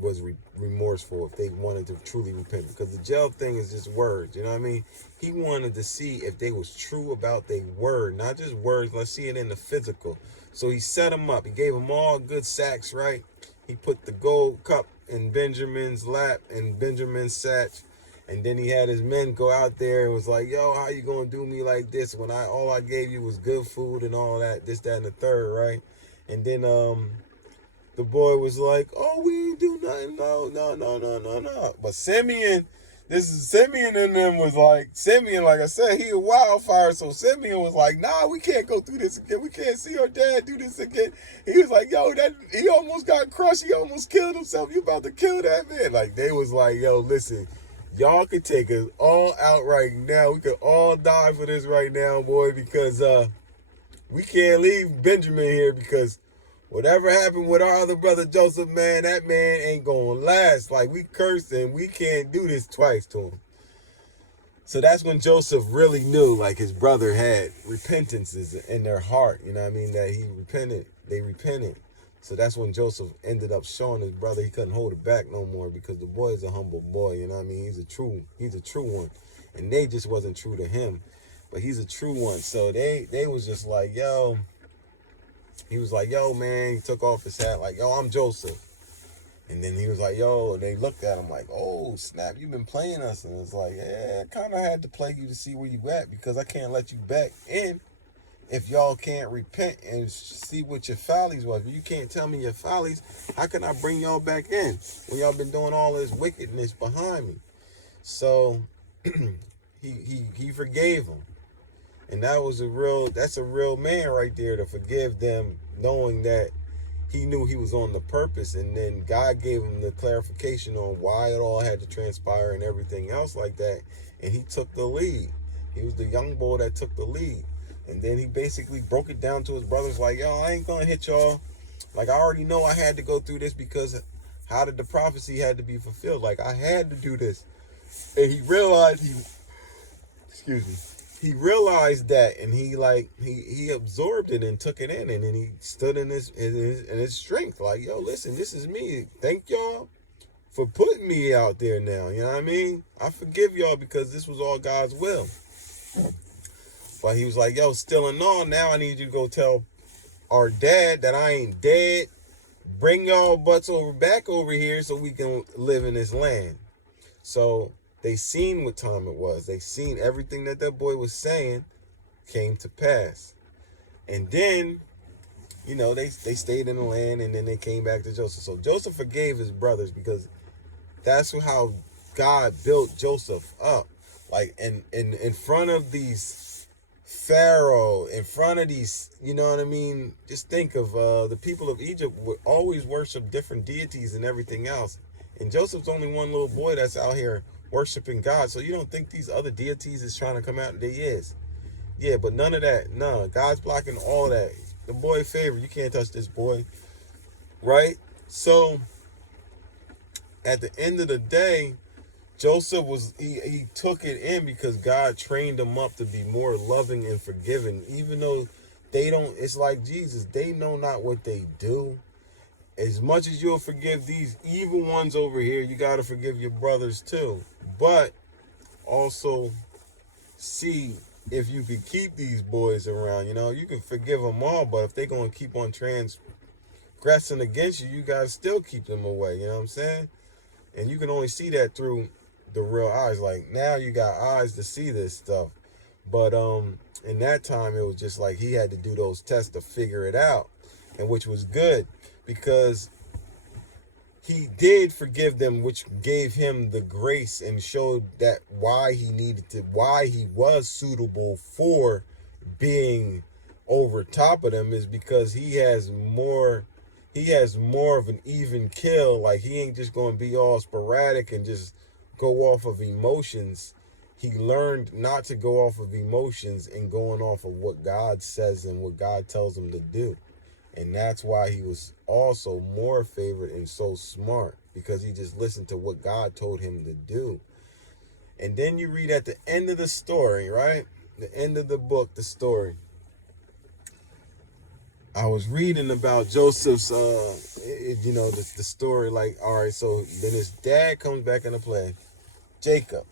was remorseful, if they wanted to truly repent, because the jail thing is just words, you know what I mean? He wanted to see if they was true about their word, not just words. Let's see it in the physical. So he set them up. He gave them all good sacks, right? He put the gold cup in Benjamin's lap and Benjamin's satch. And then he had his men go out there and was like, yo, how you gonna do me like this when all I gave you was good food and all that, this, that, and the third, right? And then the boy was like, oh, we ain't do nothing. No. But Simeon and them was like, Simeon, like I said, he a wildfire. So Simeon was like, nah, we can't go through this again. We can't see our dad do this again. He was like, yo, he almost got crushed. He almost killed himself. You about to kill that man. Like, they was like, yo, listen, y'all could take us all out right now. We could all die for this right now, boy, because we can't leave Benjamin here, because whatever happened with our other brother Joseph, man, that man ain't gonna last. Like, we cursed him. We can't do this twice to him. So that's when Joseph really knew, like, his brother had repentances in their heart. You know what I mean? That he repented. They repented. So that's when Joseph ended up showing his brother he couldn't hold it back no more, because the boy is a humble boy. You know what I mean? He's a true one. And they just wasn't true to him. But he's a true one. So they was just like, yo. He was like, yo, man. He took off his hat like, yo, I'm Joseph. And then he was like, yo, and they looked at him like, oh, snap, you've been playing us. And it's like, yeah, I kind of had to play you to see where you at, because I can't let you back in if y'all can't repent and see what your follies was. If you can't tell me your follies, how can I bring y'all back in when y'all been doing all this wickedness behind me? So he forgave them. And that's a real man right there, to forgive them, knowing that he knew he was on the purpose. And then God gave him the clarification on why it all had to transpire and everything else like that. And he took the lead. He was the young boy that took the lead. And then he basically broke it down to his brothers like, yo, I ain't gonna hit y'all. Like, I already know I had to go through this, because how did the prophecy had to be fulfilled? Like, I had to do this. And he realized he realized that, and he absorbed it and took it in, and then he stood in his strength. Like, yo, listen, this is me. Thank y'all for putting me out there now. You know what I mean? I forgive y'all, because this was all God's will. But he was like, yo, still and all, now I need you to go tell our dad that I ain't dead. Bring y'all butts back over here so we can live in this land. So they seen what time it was. They seen everything that boy was saying came to pass. And then, they stayed in the land, and then they came back to Joseph. So Joseph forgave his brothers, because that's how God built Joseph up. Like, in front of these Pharaoh, in front of these, you know what I mean? Just think of the people of Egypt would always worship different deities and everything else. And Joseph's only one little boy that's out here worshiping God. So you don't think these other deities is trying to come out? They is. Yeah, but none of that. No, God's blocking all that. The boy favorite. You can't touch this boy. Right? So at the end of the day, Joseph he took it in, because God trained him up to be more loving and forgiving. Even though they don't, it's like Jesus, they know not what they do. As much as you'll forgive these evil ones over here, you got to forgive your brothers too. But also see if you can keep these boys around. You can forgive them all, but if they're going to keep on transgressing against you, you got to still keep them away. You know what I'm saying? And you can only see that through the real eyes. Like now you got eyes to see this stuff. But in that time it was just like he had to do those tests to figure it out. And which was good because he did forgive them, which gave him the grace and showed that why he was suitable for being over top of them is because he has more of an even kill. Like he ain't just going to be all sporadic and just go off of emotions. He learned not to go off of emotions and going off of what God says and what God tells him to do. And that's why he was also more favored and so smart, because he just listened to what God told him to do. And then you read at the end of the story, right? The end of the book, the story. I was reading about Joseph's, the story. Like, all right, so then his dad comes back into play, Jacob.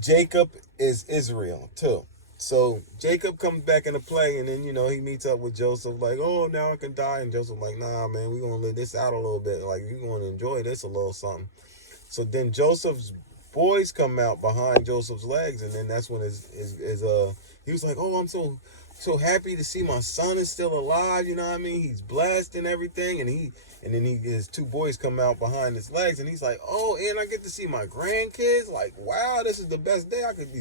Jacob is Israel too. So Jacob comes back into play, and then, he meets up with Joseph, like, oh, now I can die. And Joseph like, nah, man, we're going to live this out a little bit. Like, you're going to enjoy this a little something. So then Joseph's boys come out behind Joseph's legs, and then that's when he was like, oh, I'm so happy to see my son is still alive. You know what I mean? He's blessed and everything. And then his two boys come out behind his legs, and he's like, oh, and I get to see my grandkids. Like, wow, this is the best day. He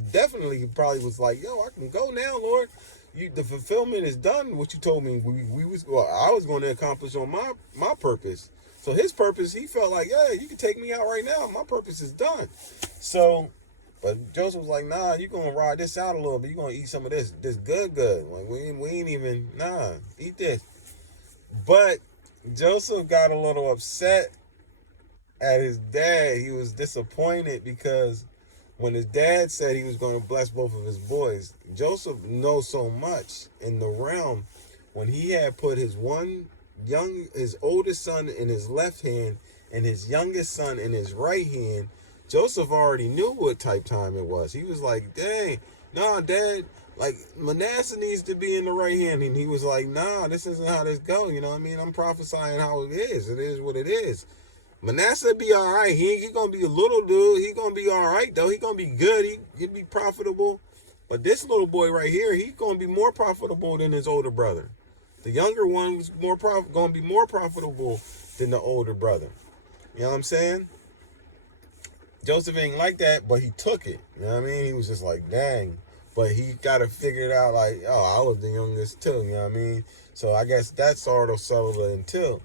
probably was like, yo, I can go now, Lord. The fulfillment is done. What you told me I was going to accomplish on my purpose. So his purpose, he felt like, yeah, you can take me out right now. My purpose is done. So, but Joseph was like, nah, you're going to ride this out a little bit. You're going to eat some of this good. Like, we ain't even, eat this. But Joseph got a little upset at his dad. He was disappointed because when his dad said he was going to bless both of his boys, Joseph knows so much in the realm. When he had put his oldest son in his left hand and his youngest son in his right hand, Joseph already knew what type time it was. He was like, dang, nah, Dad, like Manasseh needs to be in the right hand. And he was like, nah, this isn't how this goes. You know what I mean? I'm prophesying how it is. It is what it is. Manasseh be all right. He gonna be a little dude. He gonna be all right though. He gonna be good. He'll be profitable. But this little boy right here, he's gonna be more profitable than his older brother. The younger one was gonna be more profitable than the older brother. You know what I'm saying? Joseph ain't like that, but he took it. You know what I mean? He was just like, dang. But he got to figure it out like, oh, I was the youngest too. You know what I mean? So I guess that sort of settled it until.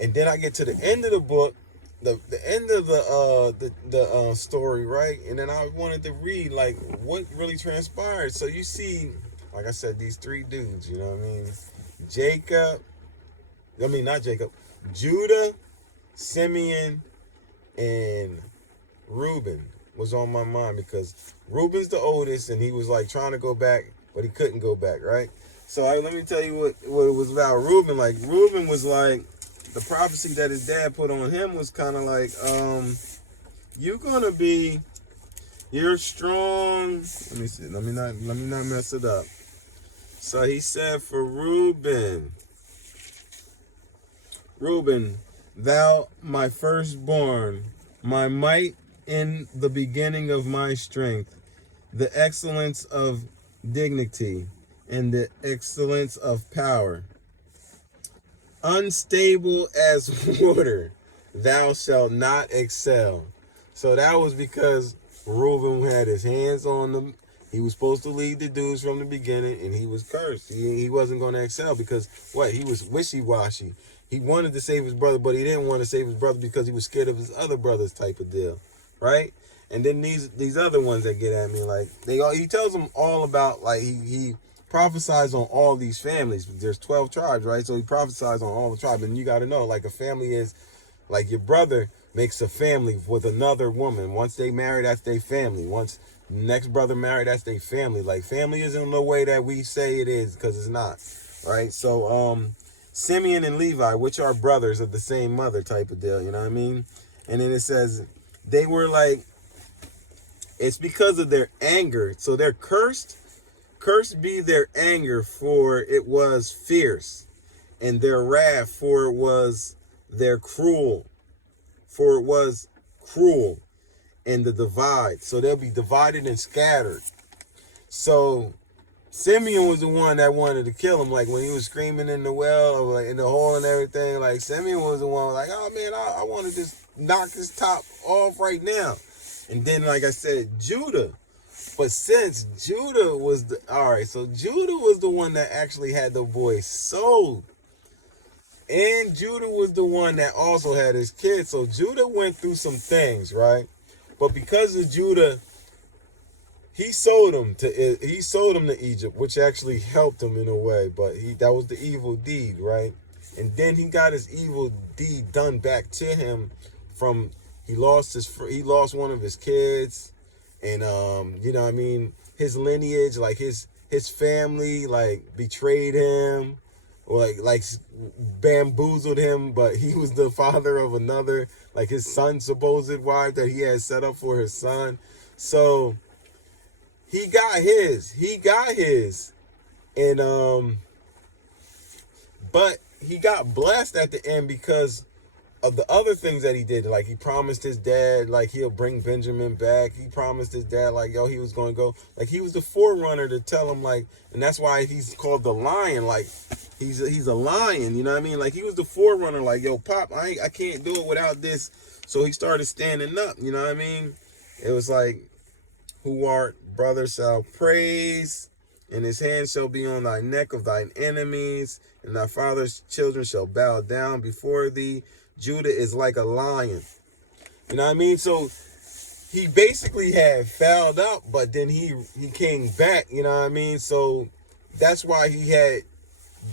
And then I get to the end of the book, the end of the story, right? And then I wanted to read like what really transpired. So you see, like I said, these three dudes. You know what I mean? Not Jacob. Judah, Simeon, and Reuben was on my mind because Reuben's the oldest, and he was like trying to go back, but he couldn't go back, right? So let me tell you what it was about Reuben. Like Reuben was like, the prophecy that his dad put on him was kind of like, you're strong. Let me see. Let me not mess it up. So he said for Reuben, thou my firstborn, my might in the beginning of my strength, the excellence of dignity, and the excellence of power. Unstable as water, thou shalt not excel. So that was because Reuben had his hands on them. He was supposed to lead the dudes from the beginning, and he was cursed. He wasn't going to excel because he was wishy-washy. He wanted to save his brother, but he didn't want to save his brother because he was scared of his other brothers type of deal, right? And then these other ones that get at me, like he tells them all about, like he prophesies on all these families. There's 12 tribes, right? So he prophesies on all the tribes, and you got to know, like a family is like your brother makes a family with another woman. Once they marry, that's their family. Once next brother married, that's their family. Like family isn't the way that we say it is, because it's not, right? So Simeon and Levi, which are brothers of the same mother type of deal, you know what I mean? And then it says they were like, it's because of their anger. So they're cursed. Cursed be their anger, for it was fierce, and their wrath, for it was cruel. and the divide. So they'll be divided and scattered. So Simeon was the one that wanted to kill him. Like when he was screaming in the well or like in the hole and everything, like Simeon was the one like, oh man, I want to just knock his top off right now. And then, like I said, Judah. But since Judah was so Judah was the one that actually had the boy sold. And Judah was the one that also had his kids. So Judah went through some things, right? But because of Judah, he sold him to Egypt, which actually helped him in a way. But that was the evil deed, right? And then he got his evil deed done back to him from he lost one of his kids, and you know what I mean, his lineage, like his family like betrayed him or like bamboozled him, but he was the father of another, like his son's supposed wife that he had set up for his son. So he got his, and but he got blessed at the end because of the other things that he did. Like he promised his dad, like he'll bring Benjamin back. He promised his dad, like, yo, he was going to go. Like he was the forerunner to tell him, like, and that's why he's called the lion. Like he's a lion, you know what I mean? Like he was the forerunner, like, yo, Pop, I can't do it without this. So he started standing up, you know what I mean? It was like, who art brother shall praise, and his hand shall be on thy neck of thine enemies, and thy father's children shall bow down before thee. Judah is like a lion. You know what I mean? So he basically had fouled up, but then he came back, you know what I mean? So that's why he had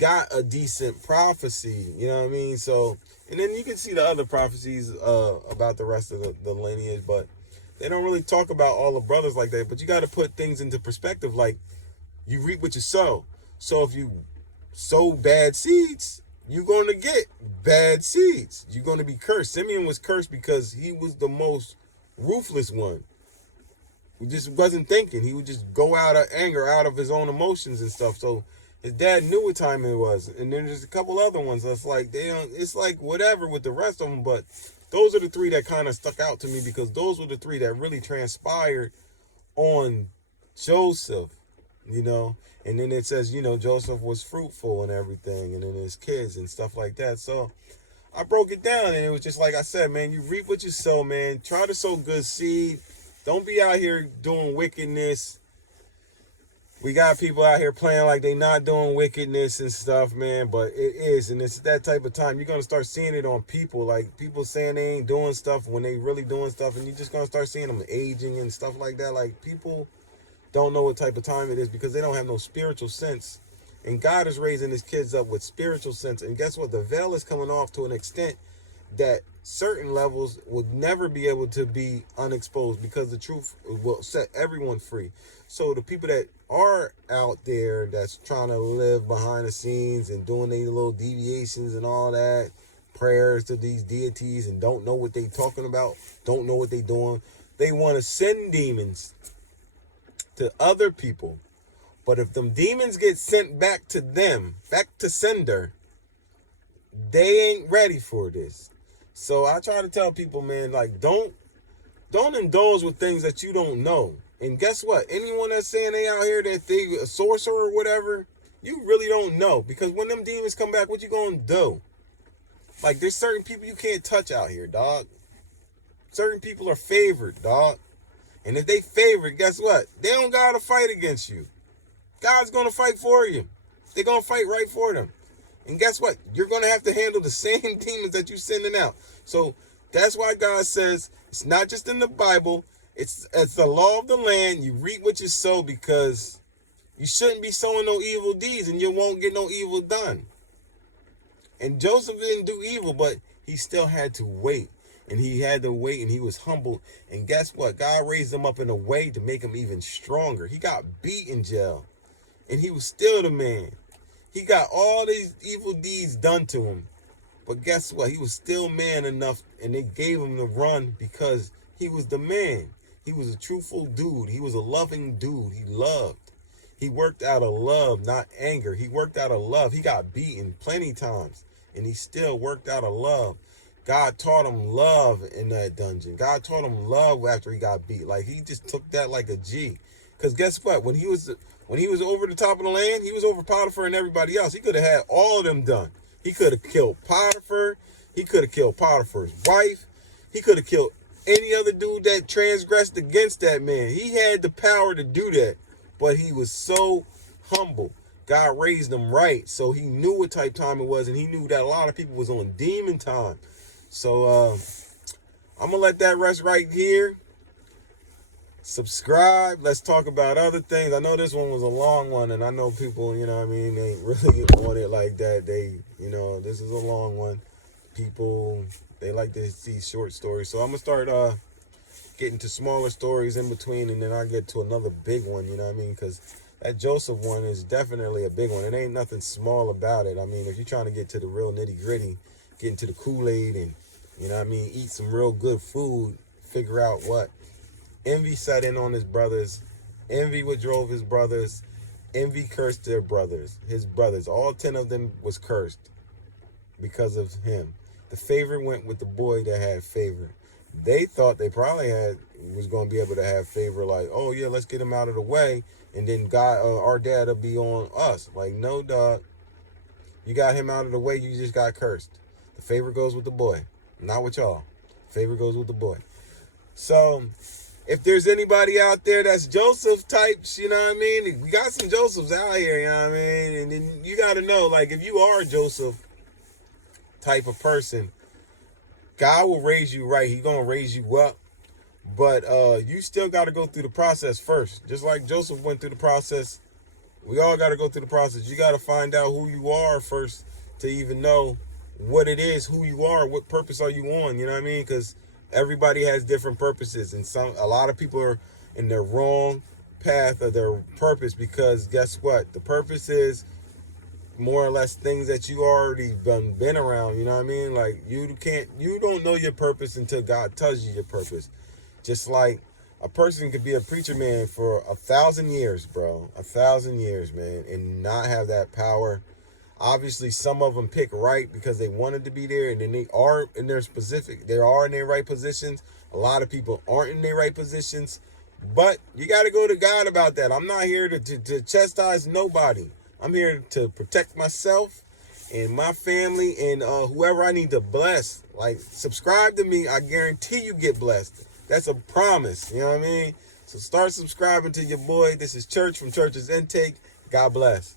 got a decent prophecy, you know what I mean? So, and then you can see the other prophecies about the rest of the lineage, but they don't really talk about all the brothers like that. But you got to put things into perspective, like you reap what you sow. So if you sow bad seeds, you're going to get bad seeds. You're going to be cursed. Simeon was cursed because he was the most ruthless one. He just wasn't thinking. He would just go out of anger, out of his own emotions and stuff. So his dad knew what time it was. And then there's a couple other ones that's like, it's like whatever with the rest of them. But those are the three that kind of stuck out to me because those were the three that really transpired on Joseph, you know. And then it says, you know, Joseph was fruitful and everything, and then his kids and stuff like that. So I broke it down, and it was just like I said, man, you reap what you sow, man. Try to sow good seed. Don't be out here doing wickedness. We got people out here playing like they not doing wickedness and stuff, man, but it is, and it's that type of time. You're going to start seeing it on people, like people saying they ain't doing stuff when they really doing stuff, and you're just going to start seeing them aging and stuff like that. Like people don't know what type of time it is because they don't have no spiritual sense. And God is raising his kids up with spiritual sense. And guess what? The veil is coming off to an extent that certain levels will never be able to be unexposed because the truth will set everyone free. So the people that are out there that's trying to live behind the scenes and doing these little deviations and all that, prayers to these deities and don't know what they talking about, don't know what they doing. They want to send demons to other people, but if them demons get sent back to them, back to sender, they ain't ready for this. So I try to tell people, man, like don't indulge with things that you don't know. And guess what? Anyone that's saying they out here that they a sorcerer or whatever, you really don't know, because when them demons come back, what you gonna do? Like there's certain people you can't touch out here, dog. Certain people are favored, dog. And if they favored, guess what? They don't gotta fight against you. God's gonna fight for you. They're gonna fight right for them. And guess what? You're gonna have to handle the same demons that you're sending out. So that's why God says it's not just in the Bible. It's the law of the land. You reap what you sow, because you shouldn't be sowing no evil deeds and you won't get no evil done. And Joseph didn't do evil, but he still had to wait. And he had to wait, and he was humble. And guess what? God raised him up in a way to make him even stronger. He got beat in jail, and he was still the man. He got all these evil deeds done to him. But guess what? He was still man enough, and they gave him the run because he was the man. He was a truthful dude. He was a loving dude. He loved. He worked out of love, not anger. He worked out of love. He got beaten plenty times, and he still worked out of love. God taught him love in that dungeon. God taught him love after he got beat. Like he just took that like a G. Cause guess what? When he was over the top of the land, he was over Potiphar and everybody else. He could have had all of them done. He could have killed Potiphar. He could have killed Potiphar's wife. He could have killed any other dude that transgressed against that man. He had the power to do that, but he was so humble. God raised him right, so he knew what type time it was, and he knew that a lot of people was on demon time. So I'm gonna let that rest right here. Subscribe. Let's talk about other things. I know this one was a long one, and I know people, you know what I mean, they really want it like that. This is a long one. People, they like to see short stories. So I'm gonna start getting to smaller stories in between, and then I'll get to another big one, you know what I mean? Because that Joseph one is definitely a big one. It ain't nothing small about it. I mean, if you're trying to get to the real nitty gritty, get into the Kool-Aid and, you know what I mean, eat some real good food, figure out what. Envy set in on his brothers. Envy what drove his brothers. Envy cursed their brothers. His brothers, all 10 of them was cursed because of him. The favor went with the boy that had favor. They thought they probably was going to be able to have favor, like, oh yeah, let's get him out of the way, and then God, our dad will be on us. Like, no, dog. You got him out of the way, you just got cursed. The favor goes with the boy, not with y'all. Favor goes with the boy. So, if there's anybody out there that's Joseph types, you know what I mean? We got some Josephs out here, you know what I mean? And then you got to know, like, if you are a Joseph type of person, God will raise you right. He's going to raise you up. But you still got to go through the process first. Just like Joseph went through the process, we all got to go through the process. You got to find out who you are first to even know what it is, who you are, what purpose are you on, you know what I mean? Because everybody has different purposes, and a lot of people are in their wrong path of their purpose, because guess what? The purpose is more or less things that you already been around, you know what I mean? Like, you don't know your purpose until God tells you your purpose. Just like a person could be a preacher man for 1,000 years, bro. 1,000 years, man, and not have that power. Obviously, some of them pick right because they wanted to be there, and then they are in their right positions. A lot of people aren't in their right positions, but you got to go to God about that. I'm not here to chastise nobody. I'm here to protect myself and my family and whoever I need to bless. Like, subscribe to me. I guarantee you get blessed. That's a promise. You know what I mean? So start subscribing to your boy. This is Church from Church's Intake. God bless.